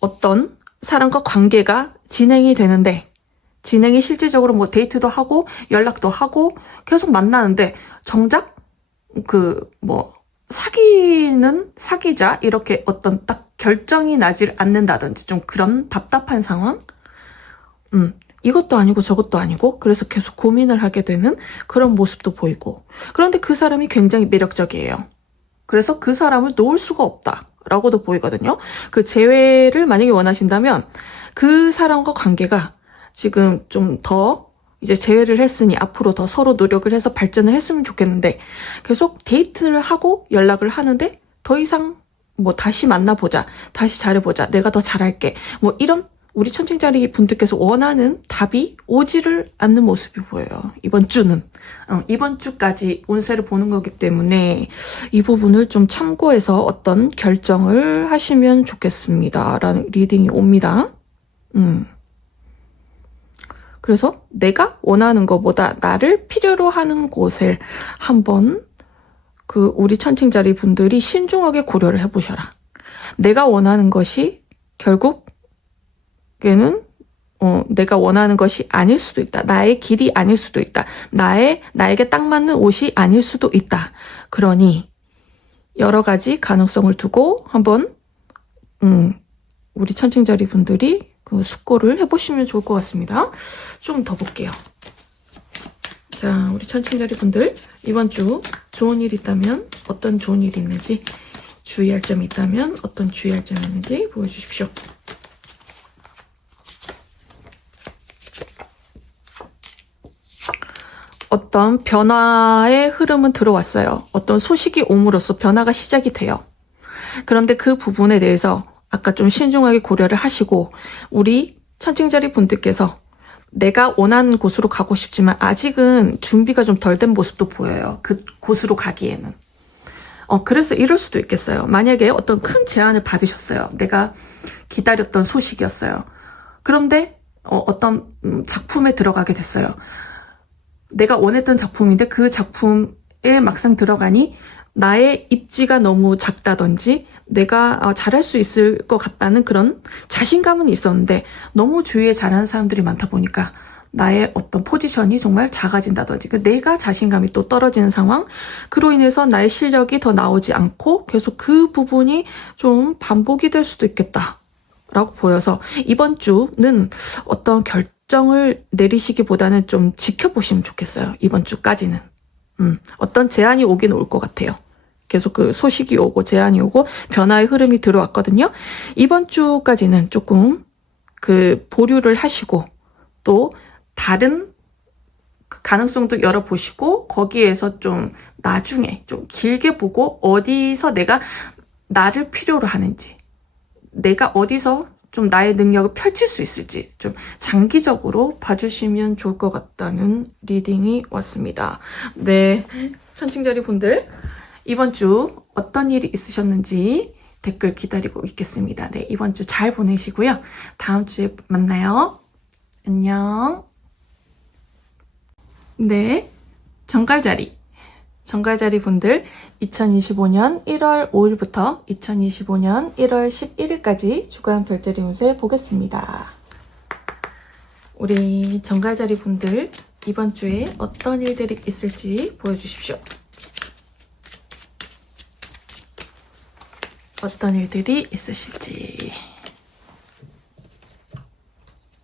어떤 사람과 관계가 진행이 되는데 진행이 실질적으로 뭐 데이트도 하고 연락도 하고 계속 만나는데 정작 사귀자 이렇게 어떤 딱 결정이 나질 않는다든지 좀 그런 답답한 상황? 이것도 아니고 저것도 아니고 그래서 계속 고민을 하게 되는 그런 모습도 보이고 그런데 그 사람이 굉장히 매력적이에요. 그래서 그 사람을 놓을 수가 없다라고도 보이거든요. 그 재회를 만약에 원하신다면 그 사람과 관계가 지금 좀 더 이제 재회를 했으니 앞으로 더 서로 노력을 해서 발전을 했으면 좋겠는데 계속 데이트를 하고 연락을 하는데 더 이상 뭐 다시 만나보자, 다시 잘해보자, 내가 더 잘할게 뭐 이런 우리 천칭자리 분들께서 원하는 답이 오지를 않는 모습이 보여요. 이번 주는 이번 주까지 운세를 보는 거기 때문에 이 부분을 좀 참고해서 어떤 결정을 하시면 좋겠습니다 라는 리딩이 옵니다. 그래서 내가 원하는 것보다 나를 필요로 하는 곳을 한번 우리 천칭자리 분들이 신중하게 고려를 해보셔라. 내가 원하는 것이 결국에는 내가 원하는 것이 아닐 수도 있다. 나의 길이 아닐 수도 있다. 나에게 딱 맞는 옷이 아닐 수도 있다. 그러니 여러 가지 가능성을 두고 한번 우리 천칭자리 분들이 숙고를 해보시면 좋을 것 같습니다. 좀 더 볼게요. 자, 우리 천칭자리 분들 이번 주 좋은 일 있다면 어떤 좋은 일이 있는지 주의할 점이 있다면 어떤 주의할 점이 있는지 보여주십시오. 어떤 변화의 흐름은 들어왔어요. 어떤 소식이 옴으로써 변화가 시작이 돼요. 그런데 그 부분에 대해서 아까 좀 신중하게 고려를 하시고 우리 천칭자리 분들께서 내가 원하는 곳으로 가고 싶지만 아직은 준비가 좀 덜 된 모습도 보여요. 그 곳으로 가기에는. 그래서 이럴 수도 있겠어요. 만약에 어떤 큰 제안을 받으셨어요. 내가 기다렸던 소식이었어요. 그런데 어떤 작품에 들어가게 됐어요. 내가 원했던 작품인데 그 작품에 막상 들어가니 나의 입지가 너무 작다든지 내가 잘할 수 있을 것 같다는 그런 자신감은 있었는데 너무 주위에 잘하는 사람들이 많다 보니까 나의 어떤 포지션이 정말 작아진다든지 내가 자신감이 또 떨어지는 상황, 그로 인해서 나의 실력이 더 나오지 않고 계속 그 부분이 좀 반복이 될 수도 있겠다라고 보여서 이번 주는 어떤 결정을 내리시기보다는 좀 지켜보시면 좋겠어요. 이번 주까지는. 어떤 제안이 오긴 올 것 같아요. 계속 그 소식이 오고 제안이 오고 변화의 흐름이 들어왔거든요. 이번 주까지는 조금 보류를 하시고 또 다른 가능성도 열어보시고 거기에서 좀 나중에 좀 길게 보고 어디서 내가 나를 필요로 하는지 내가 어디서 좀 나의 능력을 펼칠 수 있을지 좀 장기적으로 봐주시면 좋을 것 같다는 리딩이 왔습니다. 네, 천칭자리 분들 이번 주 어떤 일이 있으셨는지 댓글 기다리고 있겠습니다. 네, 이번 주 잘 보내시고요. 다음 주에 만나요. 안녕. 네, 정갈자리 분들 2025년 1월 5일부터 2025년 1월 11일까지 주간 별자리 운세 보겠습니다. 우리 정갈자리 분들 이번 주에 어떤 일들이 있을지 보여주십시오. 어떤 일들이 있으실지.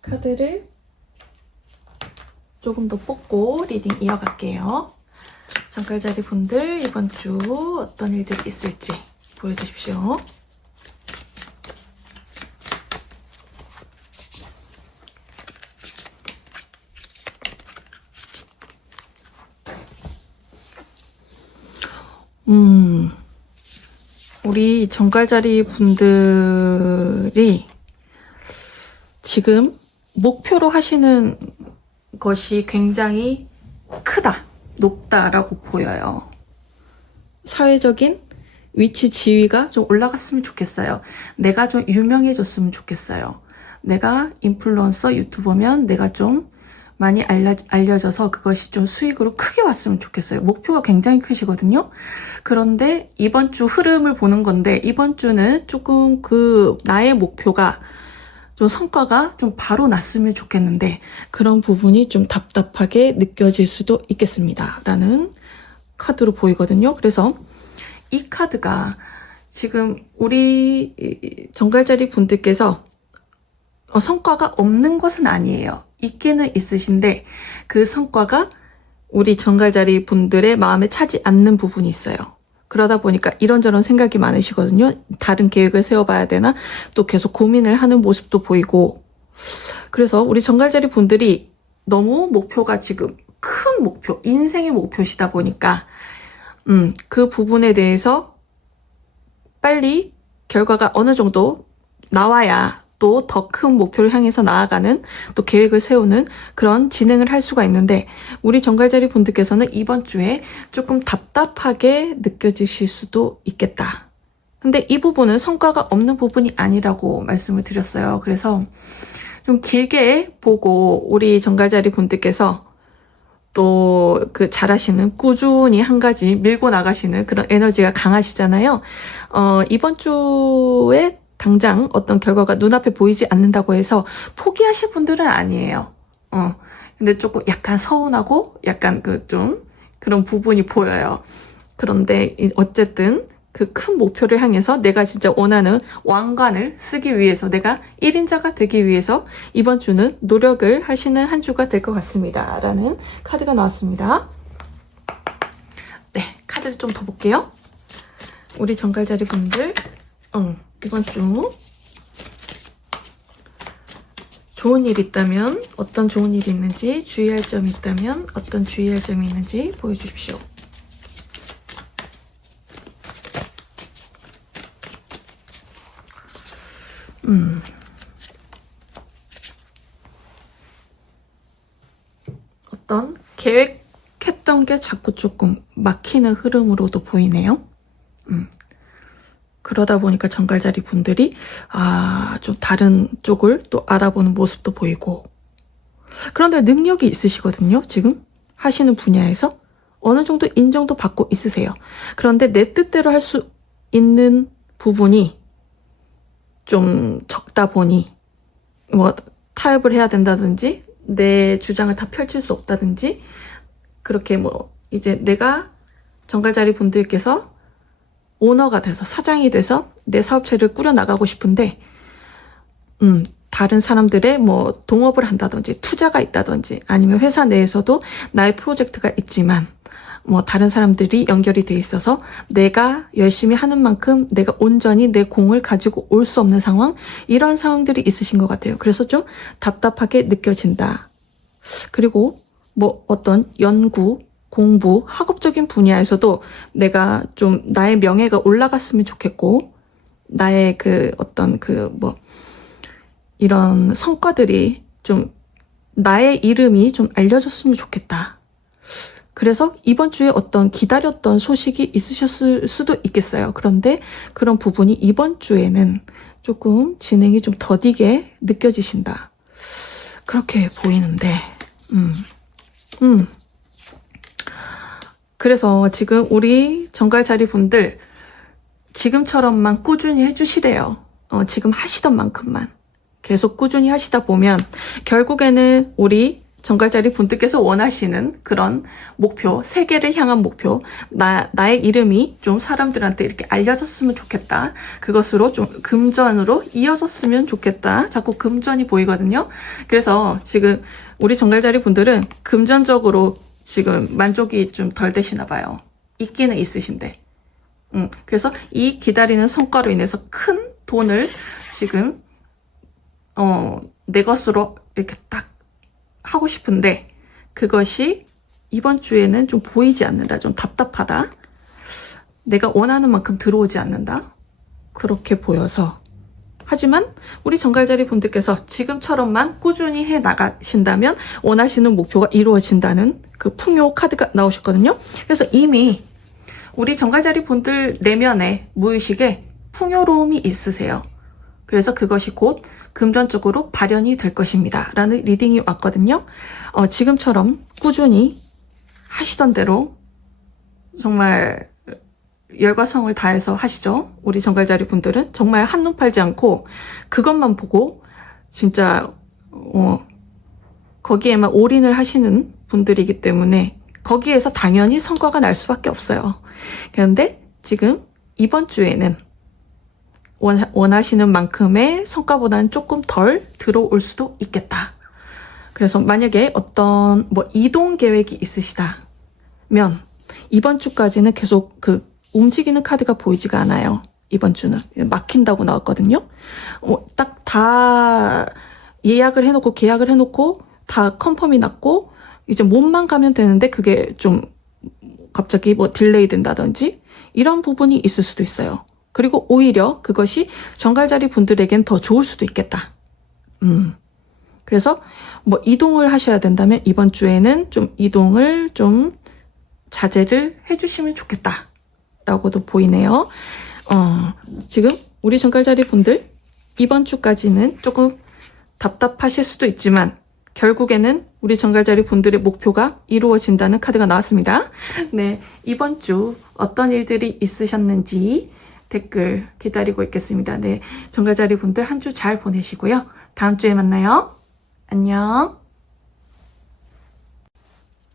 카드를 조금 더 뽑고 리딩 이어갈게요. 정갈자리 분들 이번 주 어떤 일들이 있을지 보여주십시오. 우리 정갈자리 분들이 지금 목표로 하시는 것이 굉장히 크다, 높다라고 보여요. 사회적인 위치 지위가 좀 올라갔으면 좋겠어요. 내가 좀 유명해졌으면 좋겠어요. 내가 인플루언서 유튜버면 내가 좀 많이 알려져서 그것이 좀 수익으로 크게 왔으면 좋겠어요. 목표가 굉장히 크시거든요. 그런데 이번 주 흐름을 보는 건데 이번 주는 조금 나의 목표가 좀 성과가 좀 바로 났으면 좋겠는데 그런 부분이 좀 답답하게 느껴질 수도 있겠습니다. 라는 카드로 보이거든요. 그래서 이 카드가 지금 우리 정갈자리 분들께서 성과가 없는 것은 아니에요. 있기는 있으신데 그 성과가 우리 정갈자리 분들의 마음에 차지 않는 부분이 있어요. 그러다 보니까 이런저런 생각이 많으시거든요. 다른 계획을 세워봐야 되나? 또 계속 고민을 하는 모습도 보이고. 그래서 우리 정갈자리 분들이 너무 목표가 지금 큰 목표, 인생의 목표시다 보니까 그 부분에 대해서 빨리 결과가 어느 정도 나와야 또 더 큰 목표를 향해서 나아가는 또 계획을 세우는 그런 진행을 할 수가 있는데 우리 정갈자리 분들께서는 이번 주에 조금 답답하게 느껴지실 수도 있겠다. 근데 이 부분은 성과가 없는 부분이 아니라고 말씀을 드렸어요. 그래서 좀 길게 보고 우리 정갈자리 분들께서 또 잘하시는 꾸준히 한 가지 밀고 나가시는 그런 에너지가 강하시잖아요. 이번 주에 당장 어떤 결과가 눈앞에 보이지 않는다고 해서 포기하실 분들은 아니에요. 근데 조금 약간 서운하고 약간 좀 그런 부분이 보여요. 그런데 어쨌든 그 큰 목표를 향해서 내가 진짜 원하는 왕관을 쓰기 위해서 내가 1인자가 되기 위해서 이번 주는 노력을 하시는 한 주가 될 것 같습니다. 라는 카드가 나왔습니다. 네, 카드를 좀 더 볼게요. 우리 정갈자리 분들 이번 주 좋은 일 있다면 어떤 좋은 일이 있는지 주의할 점이 있다면 어떤 주의할 점이 있는지 보여주십시오. 어떤 계획했던 게 자꾸 조금 막히는 흐름으로도 보이네요. 그러다 보니까 정갈자리 분들이 좀 다른 쪽을 또 알아보는 모습도 보이고 그런데 능력이 있으시거든요. 지금 하시는 분야에서 어느 정도 인정도 받고 있으세요. 그런데 내 뜻대로 할 수 있는 부분이 좀 적다 보니 뭐 타협을 해야 된다든지 내 주장을 다 펼칠 수 없다든지 그렇게 뭐 이제 내가 정갈자리 분들께서 오너가 돼서 사장이 돼서 내 사업체를 꾸려나가고 싶은데 다른 사람들의 뭐 동업을 한다든지 투자가 있다든지 아니면 회사 내에서도 나의 프로젝트가 있지만 뭐 다른 사람들이 연결이 돼 있어서 내가 열심히 하는 만큼 내가 온전히 내 공을 가지고 올 수 없는 상황 이런 상황들이 있으신 것 같아요. 그래서 좀 답답하게 느껴진다. 그리고 뭐 어떤 연구 공부, 학업적인 분야에서도 내가 좀 나의 명예가 올라갔으면 좋겠고 나의 이런 성과들이 좀 나의 이름이 좀 알려졌으면 좋겠다. 그래서 이번 주에 어떤 기다렸던 소식이 있으셨을 수도 있겠어요. 그런데 그런 부분이 이번 주에는 조금 진행이 좀 더디게 느껴지신다. 그렇게 보이는데, 그래서 지금 우리 정갈자리 분들 지금처럼만 꾸준히 해주시래요. 지금 하시던 만큼만 계속 꾸준히 하시다 보면 결국에는 우리 정갈자리 분들께서 원하시는 그런 목표, 세계를 향한 목표, 나의 이름이 좀 사람들한테 이렇게 알려졌으면 좋겠다. 그것으로 좀 금전으로 이어졌으면 좋겠다. 자꾸 금전이 보이거든요. 그래서 지금 우리 정갈자리 분들은 금전적으로 지금 만족이 좀 덜 되시나 봐요. 있기는 있으신데. 그래서 이 기다리는 성과로 인해서 큰 돈을 지금 내 것으로 이렇게 딱 하고 싶은데 그것이 이번 주에는 좀 보이지 않는다. 좀 답답하다. 내가 원하는 만큼 들어오지 않는다. 그렇게 보여서 하지만 우리 정갈자리 분들께서 지금처럼만 꾸준히 해 나가신다면 원하시는 목표가 이루어진다는 그 풍요 카드가 나오셨거든요. 그래서 이미 우리 정갈자리 분들 내면에 무의식에 풍요로움이 있으세요. 그래서 그것이 곧 금전적으로 발현이 될 것입니다. 라는 리딩이 왔거든요. 지금처럼 꾸준히 하시던 대로 정말 열과 성을 다해서 하시죠. 우리 정갈자리 분들은 정말 한눈 팔지 않고 그것만 보고 진짜 거기에만 올인을 하시는 분들이기 때문에 거기에서 당연히 성과가 날 수밖에 없어요. 그런데 지금 이번 주에는 원하시는 만큼의 성과보다는 조금 덜 들어올 수도 있겠다. 그래서 만약에 어떤 이동 계획이 있으시다면 이번 주까지는 계속 그 움직이는 카드가 보이지가 않아요. 이번 주는 막힌다고 나왔거든요. 딱 다 예약을 해놓고 계약을 해놓고 다 컨펌이 났고 이제 몸만 가면 되는데 그게 좀 갑자기 딜레이 된다든지 이런 부분이 있을 수도 있어요. 그리고 오히려 그것이 정갈자리 분들에겐 더 좋을 수도 있겠다. 그래서 이동을 하셔야 된다면 이번 주에는 좀 이동을 좀 자제를 해주시면 좋겠다. 라고도 보이네요. 지금 우리 정갈자리 분들 이번 주까지는 조금 답답하실 수도 있지만 결국에는 우리 정갈자리 분들의 목표가 이루어진다는 카드가 나왔습니다. 네, 이번 주 어떤 일들이 있으셨는지 댓글 기다리고 있겠습니다. 네, 정갈자리 분들 한 주 잘 보내시고요. 다음 주에 만나요. 안녕.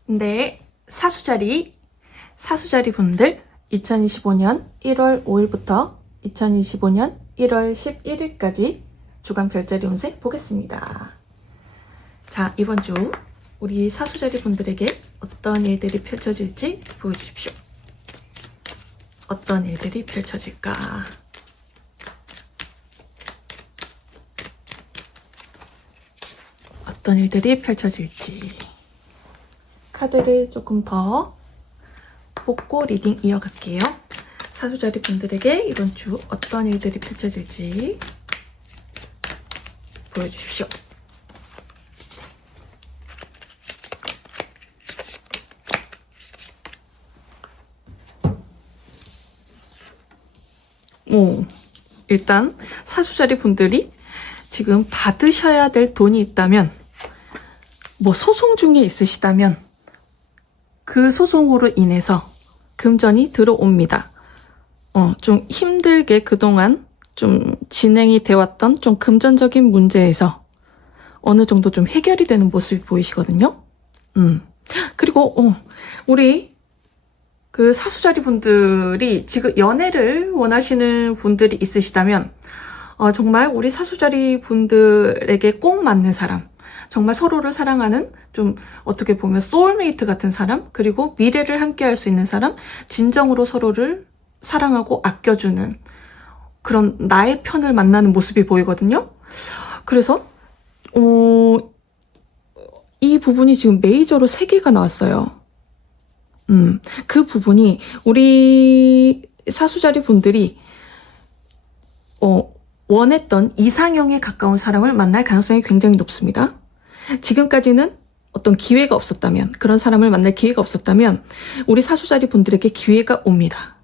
네, 사수자리 분들 2025년 1월 5일부터 2025년 1월 11일까지 주간 별자리 운세 보겠습니다. 자, 이번 주 우리 사수자리 분들에게 어떤 일들이 펼쳐질지 보여주십시오. 어떤 일들이 펼쳐질까? 어떤 일들이 펼쳐질지 카드를 조금 더 뽑고 리딩 이어갈게요. 사수자리 분들에게 이번 주 어떤 일들이 펼쳐질지 보여주십시오. 일단 사수자리 분들이 지금 받으셔야 될 돈이 있다면 소송 중에 있으시다면 그 소송으로 인해서 금전이 들어옵니다. 좀 힘들게 그동안 좀 진행이 되었던 좀 금전적인 문제에서 어느 정도 좀 해결이 되는 모습이 보이시거든요. 그리고 우리 그 사수자리 분들이 지금 연애를 원하시는 분들이 있으시다면 정말 우리 사수자리 분들에게 꼭 맞는 사람, 정말 서로를 사랑하는 좀 어떻게 보면 소울메이트 같은 사람, 그리고 미래를 함께 할 수 있는 사람, 진정으로 서로를 사랑하고 아껴주는 그런 나의 편을 만나는 모습이 보이거든요. 그래서 이 부분이 지금 메이저로 3개가 나왔어요. 그 부분이 우리 사수자리 분들이 원했던 이상형에 가까운 사람을 만날 가능성이 굉장히 높습니다. 지금까지는 어떤 기회가 없었다면, 그런 사람을 만날 기회가 없었다면 우리 사수자리 분들에게 기회가 옵니다.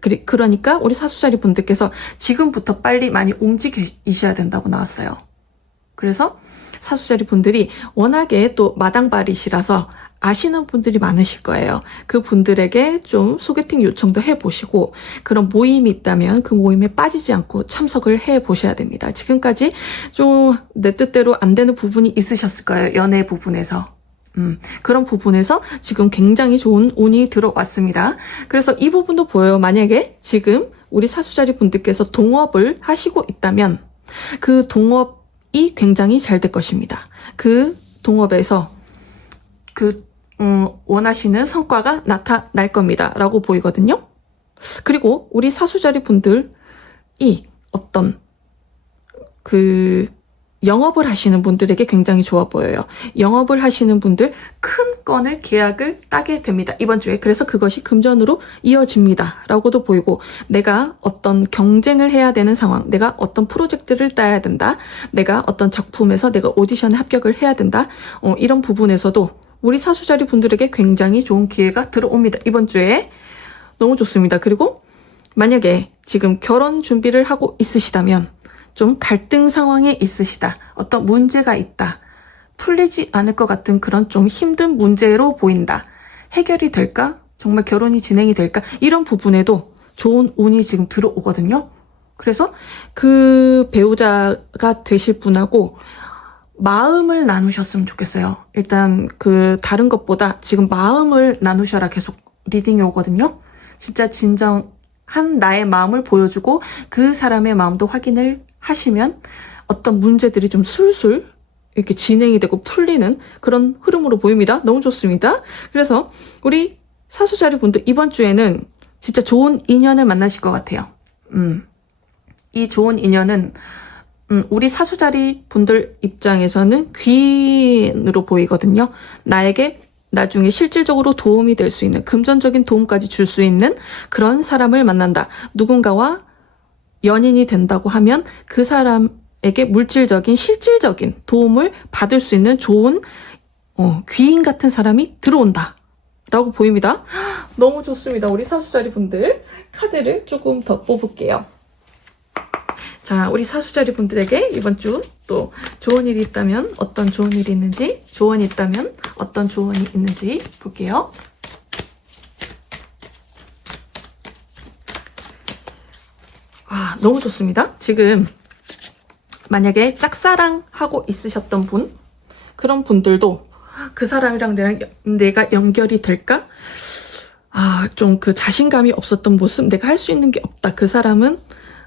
그러니까 우리 사수자리 분들께서 지금부터 빨리 많이 움직이셔야 된다고 나왔어요. 그래서 사수자리 분들이 워낙에 또 마당발이시라서 아시는 분들이 많으실 거예요. 그 분들에게 좀 소개팅 요청도 해보시고 그런 모임이 있다면 그 모임에 빠지지 않고 참석을 해보셔야 됩니다. 지금까지 좀 내 뜻대로 안 되는 부분이 있으셨을 거예요. 연애 부분에서. 그런 부분에서 지금 굉장히 좋은 운이 들어왔습니다. 그래서 이 부분도 보여요. 만약에 지금 우리 사수자리 분들께서 동업을 하시고 있다면 그 동업이 굉장히 잘 될 것입니다. 그 동업에서 원하시는 성과가 나타날 겁니다. 라고 보이거든요. 그리고 우리 사수자리 분들이 어떤 영업을 하시는 분들에게 굉장히 좋아 보여요. 영업을 하시는 분들 큰 건을 계약을 따게 됩니다. 이번 주에. 그래서 그것이 금전으로 이어집니다. 라고도 보이고 내가 어떤 경쟁을 해야 되는 상황, 내가 어떤 프로젝트를 따야 된다, 내가 어떤 작품에서 내가 오디션에 합격을 해야 된다, 이런 부분에서도 우리 사수자리 분들에게 굉장히 좋은 기회가 들어옵니다. 이번 주에. 너무 좋습니다. 그리고 만약에 지금 결혼 준비를 하고 있으시다면 좀 갈등 상황에 있으시다. 어떤 문제가 있다. 풀리지 않을 것 같은 그런 좀 힘든 문제로 보인다. 해결이 될까? 정말 결혼이 진행이 될까? 이런 부분에도 좋은 운이 지금 들어오거든요. 그래서 그 배우자가 되실 분하고 마음을 나누셨으면 좋겠어요. 일단 다른 것보다 지금 마음을 나누셔라 계속 리딩이 오거든요. 진짜 진정한 나의 마음을 보여주고 그 사람의 마음도 확인을 하시면 어떤 문제들이 좀 술술 이렇게 진행이 되고 풀리는 그런 흐름으로 보입니다. 너무 좋습니다. 그래서 우리 사수자리 분들 이번 주에는 진짜 좋은 인연을 만나실 것 같아요. 이 좋은 인연은 우리 사수자리 분들 입장에서는 귀인으로 보이거든요. 나에게 나중에 실질적으로 도움이 될 수 있는, 금전적인 도움까지 줄 수 있는 그런 사람을 만난다. 누군가와 연인이 된다고 하면 그 사람에게 물질적인, 실질적인 도움을 받을 수 있는 좋은 귀인 같은 사람이 들어온다. 라고 보입니다. 너무 좋습니다. 우리 사수자리 분들 카드를 조금 더 뽑을게요. 자, 우리 사수자리 분들에게 이번 주 또 좋은 일이 있다면 어떤 좋은 일이 있는지, 조언이 있다면 어떤 조언이 있는지 볼게요. 와, 너무 좋습니다. 지금 만약에 짝사랑하고 있으셨던 분, 그런 분들도 그 사람이랑 내가 연결이 될까? 좀 그 자신감이 없었던 모습, 내가 할 수 있는 게 없다. 그 사람은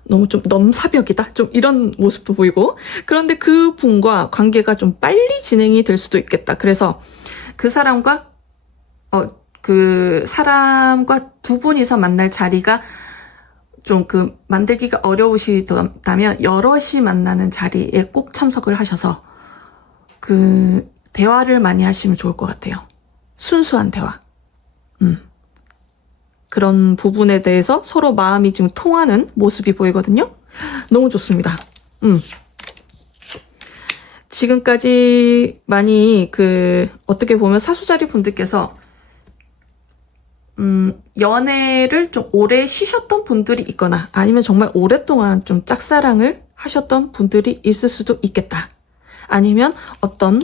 너무 좀 넘사벽이다. 좀 이런 모습도 보이고. 그런데 그 분과 관계가 좀 빨리 진행이 될 수도 있겠다. 그래서 그 사람과 두 분이서 만날 자리가 좀 만들기가 어려우시다면 여럿이 만나는 자리에 꼭 참석을 하셔서 대화를 많이 하시면 좋을 것 같아요. 순수한 대화. 그런 부분에 대해서 서로 마음이 지금 통하는 모습이 보이거든요. 너무 좋습니다. 지금까지 많이 어떻게 보면 사수자리 분들께서 연애를 좀 오래 쉬셨던 분들이 있거나 아니면 정말 오랫동안 좀 짝사랑을 하셨던 분들이 있을 수도 있겠다. 아니면 어떤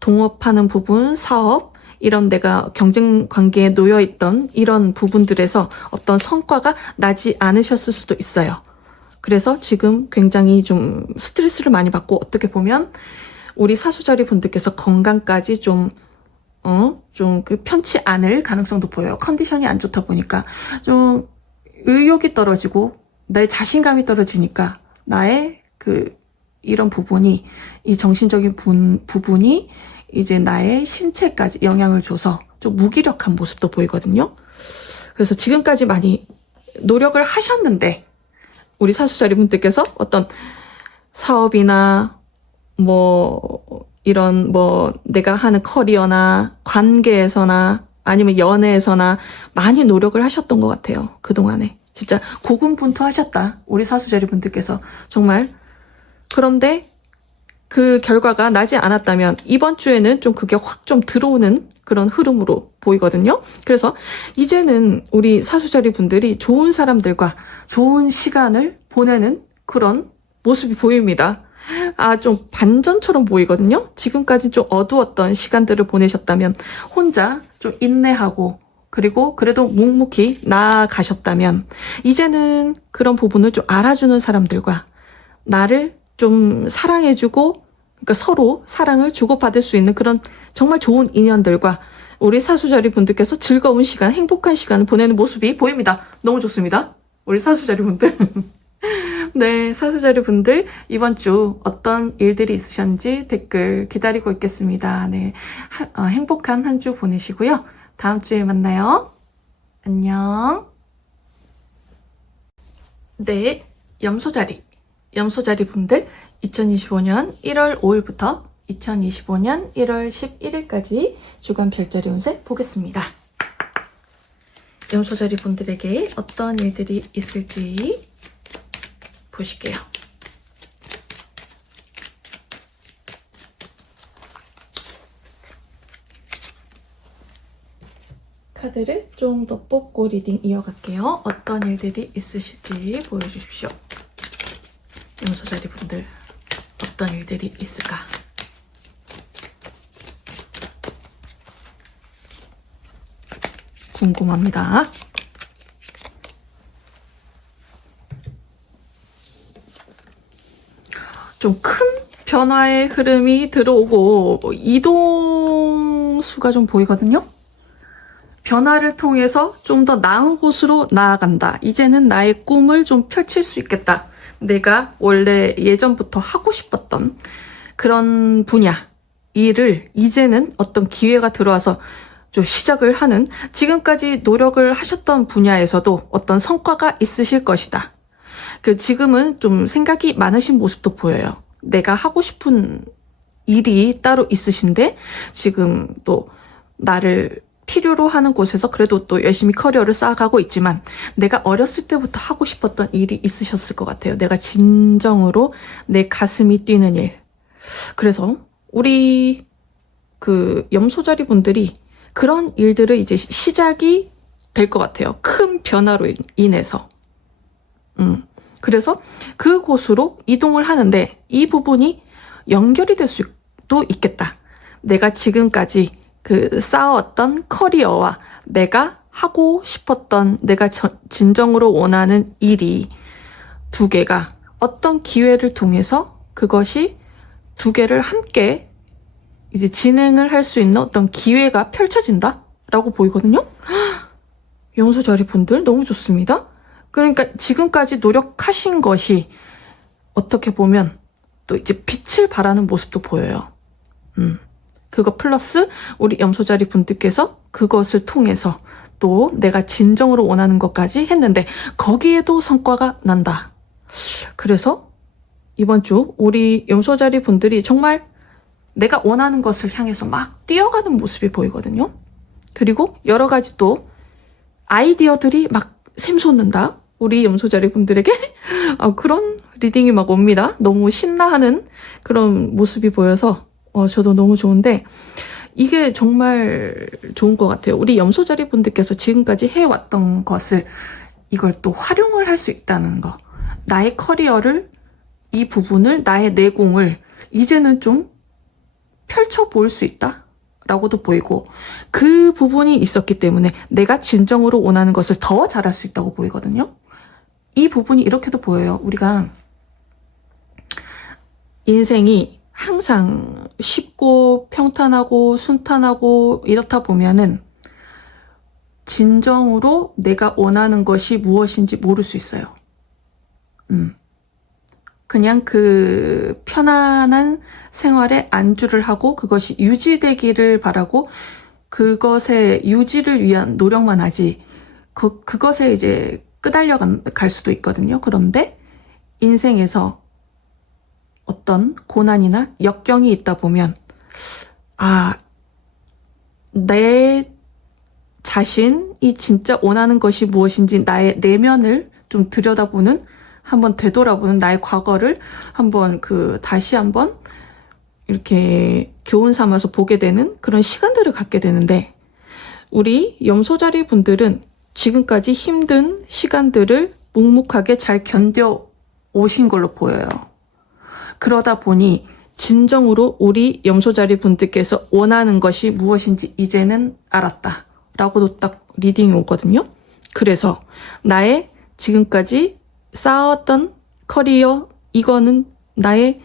동업하는 부분, 사업, 이런 내가 경쟁 관계에 놓여있던 이런 부분들에서 어떤 성과가 나지 않으셨을 수도 있어요. 그래서 지금 굉장히 좀 스트레스를 많이 받고 어떻게 보면 우리 사수자리 분들께서 건강까지 좀 편치 않을 가능성도 보여요. 컨디션이 안 좋다 보니까 좀 의욕이 떨어지고 나의 자신감이 떨어지니까 나의 이런 부분이, 이 정신적인 부분이 이제 나의 신체까지 영향을 줘서 좀 무기력한 모습도 보이거든요. 그래서 지금까지 많이 노력을 하셨는데 우리 사수자리 분들께서 어떤 사업이나 이런 내가 하는 커리어나 관계에서나 아니면 연애에서나 많이 노력을 하셨던 것 같아요. 그동안에. 진짜 고군분투하셨다. 우리 사수자리 분들께서. 정말. 그런데 그 결과가 나지 않았다면 이번 주에는 좀 그게 확 좀 들어오는 그런 흐름으로 보이거든요. 그래서 이제는 우리 사수자리 분들이 좋은 사람들과 좋은 시간을 보내는 그런 모습이 보입니다. 좀 반전처럼 보이거든요. 지금까지 좀 어두웠던 시간들을 보내셨다면 혼자 좀 인내하고 그리고 그래도 묵묵히 나아가셨다면 이제는 그런 부분을 좀 알아주는 사람들과 나를 좀 사랑해주고 그러니까 서로 사랑을 주고받을 수 있는 그런 정말 좋은 인연들과 우리 사수자리 분들께서 즐거운 시간, 행복한 시간을 보내는 모습이 보입니다. 너무 좋습니다. 우리 사수자리 분들. 네, 사수자리 분들 이번 주 어떤 일들이 있으셨는지 댓글 기다리고 있겠습니다. 네, 행복한 한 주 보내시고요. 다음 주에 만나요. 안녕. 네, 염소자리 분들 2025년 1월 5일부터 2025년 1월 11일까지 주간 별자리 운세 보겠습니다. 염소자리 분들에게 어떤 일들이 있을지 보실게요. 카드를 좀 더 뽑고 리딩 이어갈게요. 어떤 일들이 있으실지 보여주십시오. 염소자리 분들 어떤 일들이 있을까? 궁금합니다. 좀 큰 변화의 흐름이 들어오고 이동수가 좀 보이거든요. 변화를 통해서 좀 더 나은 곳으로 나아간다. 이제는 나의 꿈을 좀 펼칠 수 있겠다. 내가 원래 예전부터 하고 싶었던 그런 분야, 일을 이제는 어떤 기회가 들어와서 좀 시작을 하는 지금까지 노력을 하셨던 분야에서도 어떤 성과가 있으실 것이다. 지금은 좀 생각이 많으신 모습도 보여요. 내가 하고 싶은 일이 따로 있으신데 지금 또 나를 필요로 하는 곳에서 그래도 또 열심히 커리어를 쌓아가고 있지만 내가 어렸을 때부터 하고 싶었던 일이 있으셨을 것 같아요. 내가 진정으로 내 가슴이 뛰는 일. 그래서 우리 염소자리 분들이 그런 일들을 이제 시작이 될 것 같아요. 큰 변화로 인해서. 그래서 그곳으로 이동을 하는데 이 부분이 연결이 될 수도 있겠다. 내가 지금까지 쌓아왔던 커리어와 내가 하고 싶었던 내가 진정으로 원하는 일이 두 개가 어떤 기회를 통해서 그것이 두 개를 함께 이제 진행을 할 수 있는 어떤 기회가 펼쳐진다라고 보이거든요. 염소자리 분들 너무 좋습니다. 그러니까 지금까지 노력하신 것이 어떻게 보면 또 이제 빛을 발하는 모습도 보여요. 그거 플러스 우리 염소자리 분들께서 그것을 통해서 또 내가 진정으로 원하는 것까지 했는데 거기에도 성과가 난다. 그래서 이번 주 우리 염소자리 분들이 정말 내가 원하는 것을 향해서 막 뛰어가는 모습이 보이거든요. 그리고 여러 가지 또 아이디어들이 막 샘솟는다. 우리 염소자리 분들에게 그런 리딩이 막 옵니다. 너무 신나하는 그런 모습이 보여서 저도 너무 좋은데 이게 정말 좋은 것 같아요. 우리 염소자리 분들께서 지금까지 해왔던 것을 이걸 또 활용을 할 수 있다는 거. 나의 커리어를 이 부분을 나의 내공을 이제는 좀 펼쳐볼 수 있다 라고도 보이고 그 부분이 있었기 때문에 내가 진정으로 원하는 것을 더 잘할 수 있다고 보이거든요. 이 부분이 이렇게도 보여요. 우리가 인생이 항상 쉽고 평탄하고 순탄하고 이렇다 보면은 진정으로 내가 원하는 것이 무엇인지 모를 수 있어요. 그냥 편안한 생활에 안주를 하고 그것이 유지되기를 바라고 그것의 유지를 위한 노력만 하지 그것에 이제 끄달려 갈 수도 있거든요. 그런데 인생에서 어떤 고난이나 역경이 있다 보면 내 자신이 진짜 원하는 것이 무엇인지 나의 내면을 좀 들여다보는 한번 되돌아보는 나의 과거를 한번 다시 한번 이렇게 교훈 삼아서 보게 되는 그런 시간들을 갖게 되는데 우리 염소자리 분들은 지금까지 힘든 시간들을 묵묵하게 잘 견뎌 오신 걸로 보여요. 그러다 보니 진정으로 우리 염소자리 분들께서 원하는 것이 무엇인지 이제는 알았다 라고도 딱 리딩이 오거든요. 그래서 나의 지금까지 쌓았던 커리어, 이거는 나의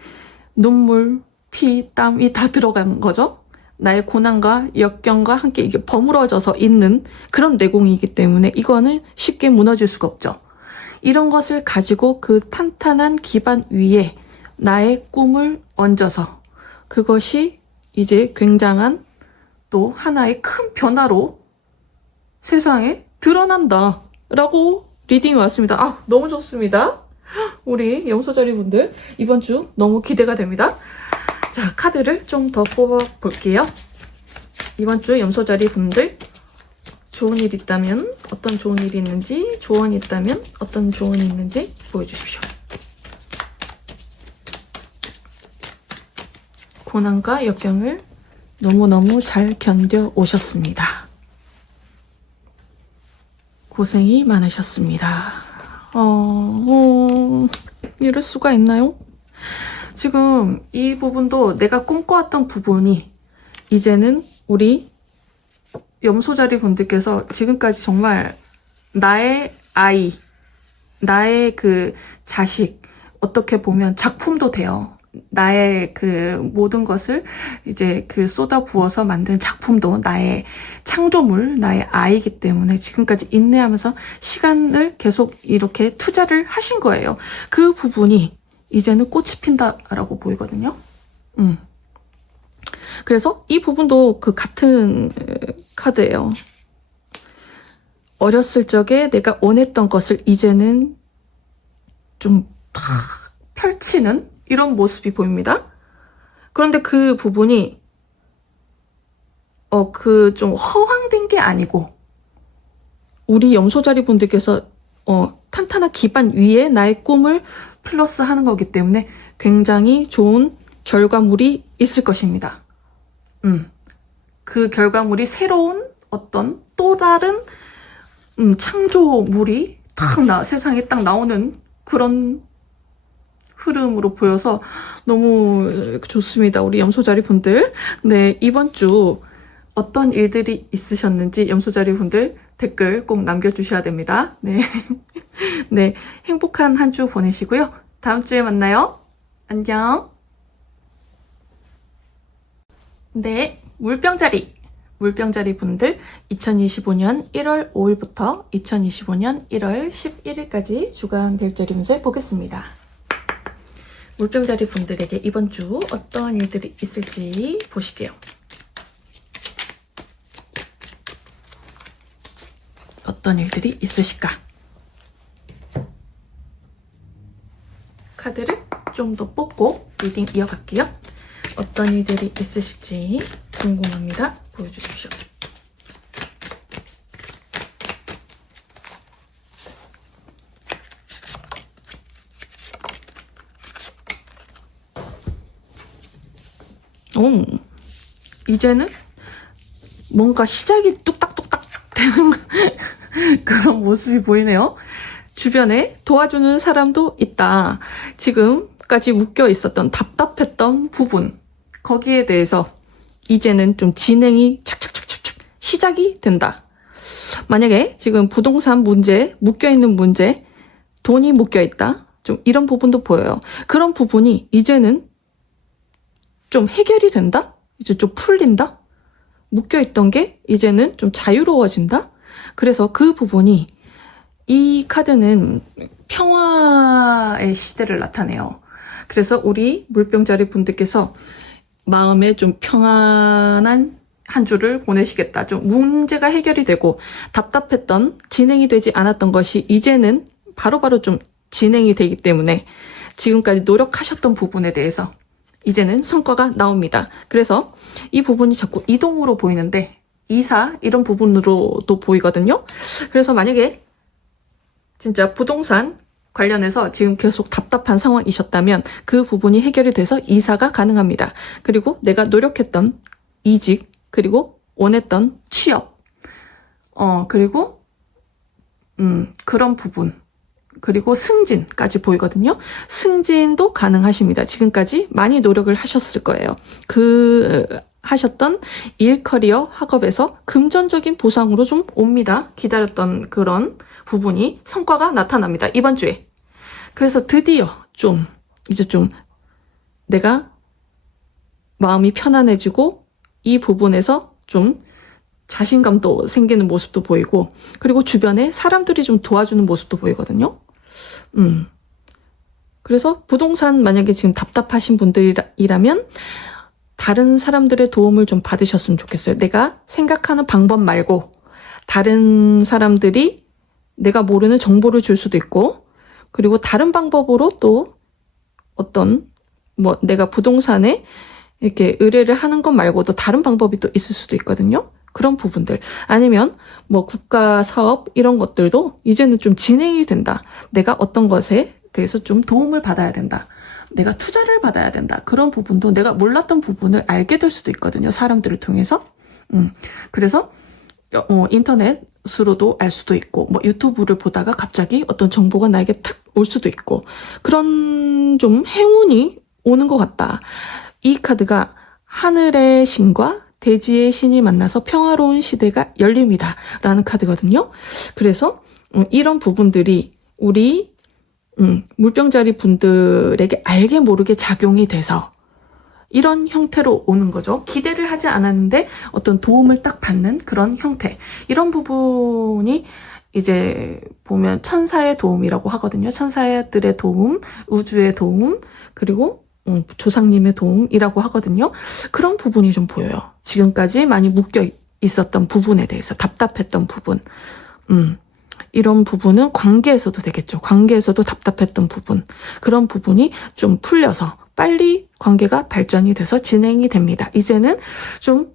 눈물, 피, 땀이 다 들어간 거죠. 나의 고난과 역경과 함께 이게 버무러져서 있는 그런 내공이기 때문에 이거는 쉽게 무너질 수가 없죠. 이런 것을 가지고 그 탄탄한 기반 위에 나의 꿈을 얹어서 그것이 이제 굉장한 또 하나의 큰 변화로 세상에 드러난다 라고 리딩이 왔습니다. 아, 너무 좋습니다. 우리 염소자리 분들 이번 주 너무 기대가 됩니다. 자, 카드를 좀 더 뽑아 볼게요. 이번 주 염소자리 분들 좋은 일 있다면 어떤 좋은 일이 있는지, 조언이 있다면 어떤 조언이 있는지 보여주십시오. 고난과 역경을 너무너무 잘 견뎌 오셨습니다. 고생이 많으셨습니다. 이럴 수가 있나요? 지금 이 부분도 내가 꿈꿔왔던 부분이 이제는 우리 염소자리 분들께서 지금까지 정말 나의 아이, 나의 그 자식, 어떻게 보면 작품도 돼요. 나의 그 모든 것을 이제 그 쏟아 부어서 만든 작품도 나의 창조물, 나의 아이기 때문에 지금까지 인내하면서 시간을 계속 이렇게 투자를 하신 거예요. 그 부분이 이제는 꽃이 핀다라고 보이거든요. 그래서 이 부분도 그 같은 카드예요. 어렸을 적에 내가 원했던 것을 이제는 좀 탁 펼치는 이런 모습이 보입니다. 그런데 그 부분이 그 좀 허황된 게 아니고 우리 염소자리 분들께서 탄탄한 기반 위에 나의 꿈을 플러스 하는 거기 때문에 굉장히 좋은 결과물이 있을 것입니다. 그 결과물이 새로운 어떤 또 다른 창조물이 세상에 딱 나오는 그런 흐름으로 보여서 너무 좋습니다. 우리 염소자리 분들. 네, 이번 주 어떤 일들이 있으셨는지 염소자리 분들 댓글 꼭 남겨주셔야 됩니다. 네. 네, 행복한 한 주 보내시고요. 다음 주에 만나요. 안녕. 네, 물병자리 분들 2025년 1월 5일부터 2025년 1월 11일까지 주간 별자리 운세 보겠습니다. 물병자리 분들에게 이번 주 어떤 일들이 있을지 보실게요. 어떤 일들이 있으실까? 카드를 좀 더 뽑고 리딩 이어갈게요. 어떤 일들이 있으실지 궁금합니다. 보여주십시오. 이제는 뭔가 시작이 뚝딱뚝딱 되는 그런 모습이 보이네요. 주변에 도와주는 사람도 있다. 지금까지 묶여 있었던 답답했던 부분, 거기에 대해서 이제는 좀 진행이 착착착착착 시작이 된다. 만약에 지금 부동산 문제, 묶여있는 문제, 돈이 묶여있다. 좀 이런 부분도 보여요. 그런 부분이 이제는 좀 해결이 된다? 이제 좀 풀린다? 묶여있던 게 이제는 좀 자유로워진다? 그래서 그 부분이 이 카드는 평화의 시대를 나타내요. 그래서 우리 물병자리 분들께서 마음에 좀 평안한 한 주를 보내시겠다. 좀 문제가 해결이 되고 답답했던 진행이 되지 않았던 것이 이제는 바로바로 좀 진행이 되기 때문에 지금까지 노력하셨던 부분에 대해서 이제는 성과가 나옵니다. 그래서 이 부분이 자꾸 이동으로 보이는데 이사 이런 부분으로도 보이거든요. 그래서 만약에 진짜 부동산 관련해서 지금 계속 답답한 상황이셨다면 그 부분이 해결이 돼서 이사가 가능합니다. 그리고 내가 노력했던 이직, 그리고 원했던 취업, 그리고 그런 부분, 그리고 승진까지 보이거든요. 승진도 가능하십니다. 지금까지 많이 노력을 하셨을 거예요. 하셨던 일, 커리어, 학업에서 금전적인 보상으로 좀 옵니다. 기다렸던 그런 부분이 성과가 나타납니다. 이번 주에. 그래서 드디어 이제 좀 내가 마음이 편안해지고 이 부분에서 좀 자신감도 생기는 모습도 보이고, 그리고 주변에 사람들이 좀 도와주는 모습도 보이거든요. 그래서 부동산 만약에 지금 답답하신 분들이라면 다른 사람들의 도움을 좀 받으셨으면 좋겠어요. 내가 생각하는 방법 말고 다른 사람들이 내가 모르는 정보를 줄 수도 있고, 그리고 다른 방법으로 또 내가 부동산에 이렇게 의뢰를 하는 것 말고도 다른 방법이 또 있을 수도 있거든요. 그런 부분들. 아니면 국가 사업 이런 것들도 이제는 좀 진행이 된다. 내가 어떤 것에 대해서 좀 도움을 받아야 된다. 내가 투자를 받아야 된다. 그런 부분도 내가 몰랐던 부분을 알게 될 수도 있거든요. 사람들을 통해서. 그래서 인터넷으로도 알 수도 있고, 유튜브를 보다가 갑자기 어떤 정보가 나에게 탁 올 수도 있고, 그런 좀 행운이 오는 것 같다. 이 카드가 하늘의 신과 대지의 신이 만나서 평화로운 시대가 열립니다. 라는 카드거든요. 그래서 이런 부분들이 우리 물병자리 분들에게 알게 모르게 작용이 돼서 이런 형태로 오는 거죠. 기대를 하지 않았는데 어떤 도움을 딱 받는 그런 형태. 이런 부분이 이제 보면 천사의 도움이라고 하거든요. 천사들의 도움, 우주의 도움, 그리고 조상님의 도움이라고 하거든요. 그런 부분이 좀 보여요. 지금까지 많이 묶여 있었던 부분에 대해서 답답했던 부분. 이런 부분은 관계에서도 되겠죠. 관계에서도 답답했던 부분. 그런 부분이 좀 풀려서 빨리 관계가 발전이 돼서 진행이 됩니다. 이제는 좀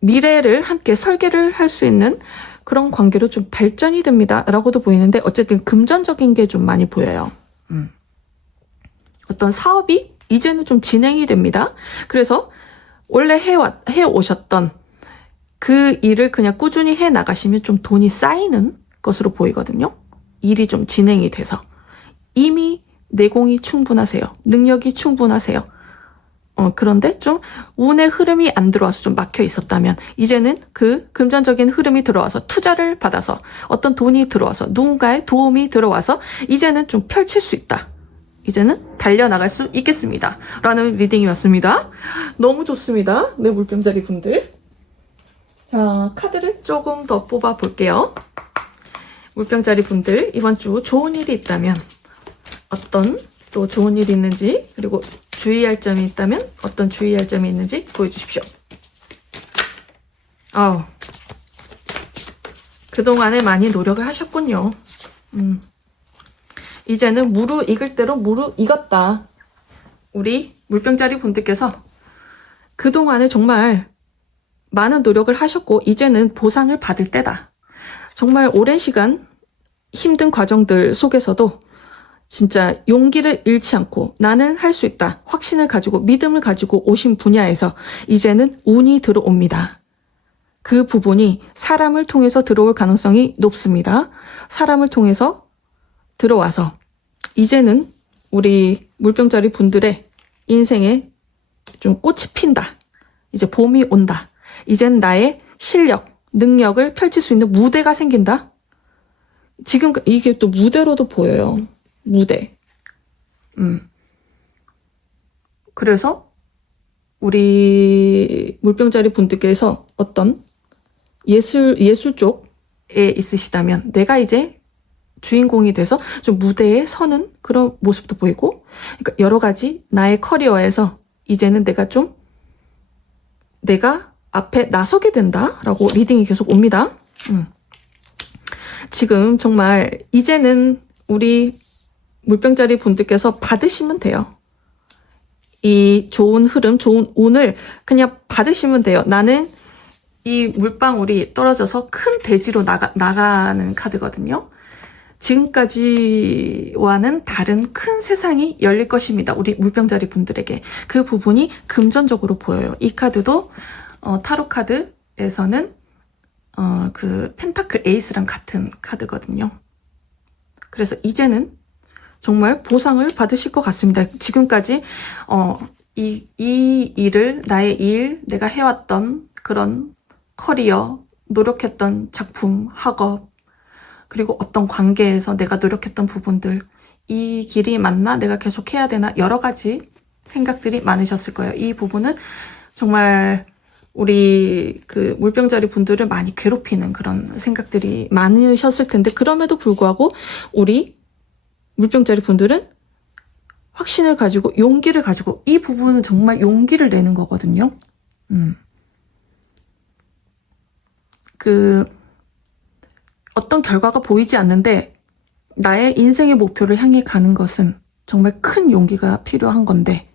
미래를 함께 설계를 할 수 있는 그런 관계로 좀 발전이 됩니다. 라고도 보이는데, 어쨌든 금전적인 게 좀 많이 보여요. 어떤 사업이 이제는 좀 진행이 됩니다. 그래서 원래 해오셨던 그 일을 그냥 꾸준히 해 나가시면 좀 돈이 쌓이는 것으로 보이거든요. 일이 좀 진행이 돼서. 이미 내공이 충분하세요. 능력이 충분하세요. 그런데 좀 운의 흐름이 안 들어와서 좀 막혀 있었다면, 이제는 그 금전적인 흐름이 들어와서 투자를 받아서 어떤 돈이 들어와서 누군가의 도움이 들어와서 이제는 좀 펼칠 수 있다. 이제는 달려나갈 수 있겠습니다. 라는 리딩이 왔습니다. 너무 좋습니다. 네, 물병자리 분들. 자, 카드를 조금 더 뽑아 볼게요. 물병자리 분들, 이번 주 좋은 일이 있다면 어떤 또 좋은 일이 있는지, 그리고 주의할 점이 있다면 어떤 주의할 점이 있는지 보여주십시오. 그동안에 많이 노력을 하셨군요. 이제는 무르익을 대로 무르익었다. 우리 물병자리 분들께서 그동안에 정말 많은 노력을 하셨고 이제는 보상을 받을 때다. 정말 오랜 시간 힘든 과정들 속에서도 진짜 용기를 잃지 않고 나는 할 수 있다. 확신을 가지고 믿음을 가지고 오신 분야에서 이제는 운이 들어옵니다. 그 부분이 사람을 통해서 들어올 가능성이 높습니다. 사람을 통해서 들어와서 이제는 우리 물병자리 분들의 인생에 좀 꽃이 핀다. 이제 봄이 온다. 이젠 나의 실력, 능력을 펼칠 수 있는 무대가 생긴다. 지금 이게 또 무대로도 보여요. 무대. 그래서 우리 물병자리 분들께서 어떤 예술 쪽에 있으시다면 내가 이제 주인공이 돼서 좀 무대에 서는 그런 모습도 보이고, 그러니까 여러 가지 나의 커리어에서 이제는 내가 앞에 나서게 된다라고 리딩이 계속 옵니다. 지금 정말 이제는 우리 물병자리 분들께서 받으시면 돼요. 이 좋은 흐름, 좋은 운을 그냥 받으시면 돼요. 나는 이 물방울이 떨어져서 큰 대지로 나가는 카드거든요. 지금까지와는 다른 큰 세상이 열릴 것입니다. 우리 물병자리 분들에게. 그 부분이 금전적으로 보여요. 이 카드도 타로 카드에서는 그 펜타클 에이스랑 같은 카드거든요. 그래서 이제는 정말 보상을 받으실 것 같습니다. 지금까지 이 일을, 나의 일, 내가 해왔던 그런 커리어, 노력했던 작품, 학업, 그리고 어떤 관계에서 내가 노력했던 부분들, 이 길이 맞나? 내가 계속 해야 되나? 여러 가지 생각들이 많으셨을 거예요. 이 부분은 정말 우리 그 물병자리 분들을 많이 괴롭히는 그런 생각들이 많으셨을 텐데, 그럼에도 불구하고 우리 물병자리 분들은 확신을 가지고, 용기를 가지고, 이 부분은 정말 용기를 내는 거거든요. 어떤 결과가 보이지 않는데 나의 인생의 목표를 향해 가는 것은 정말 큰 용기가 필요한 건데,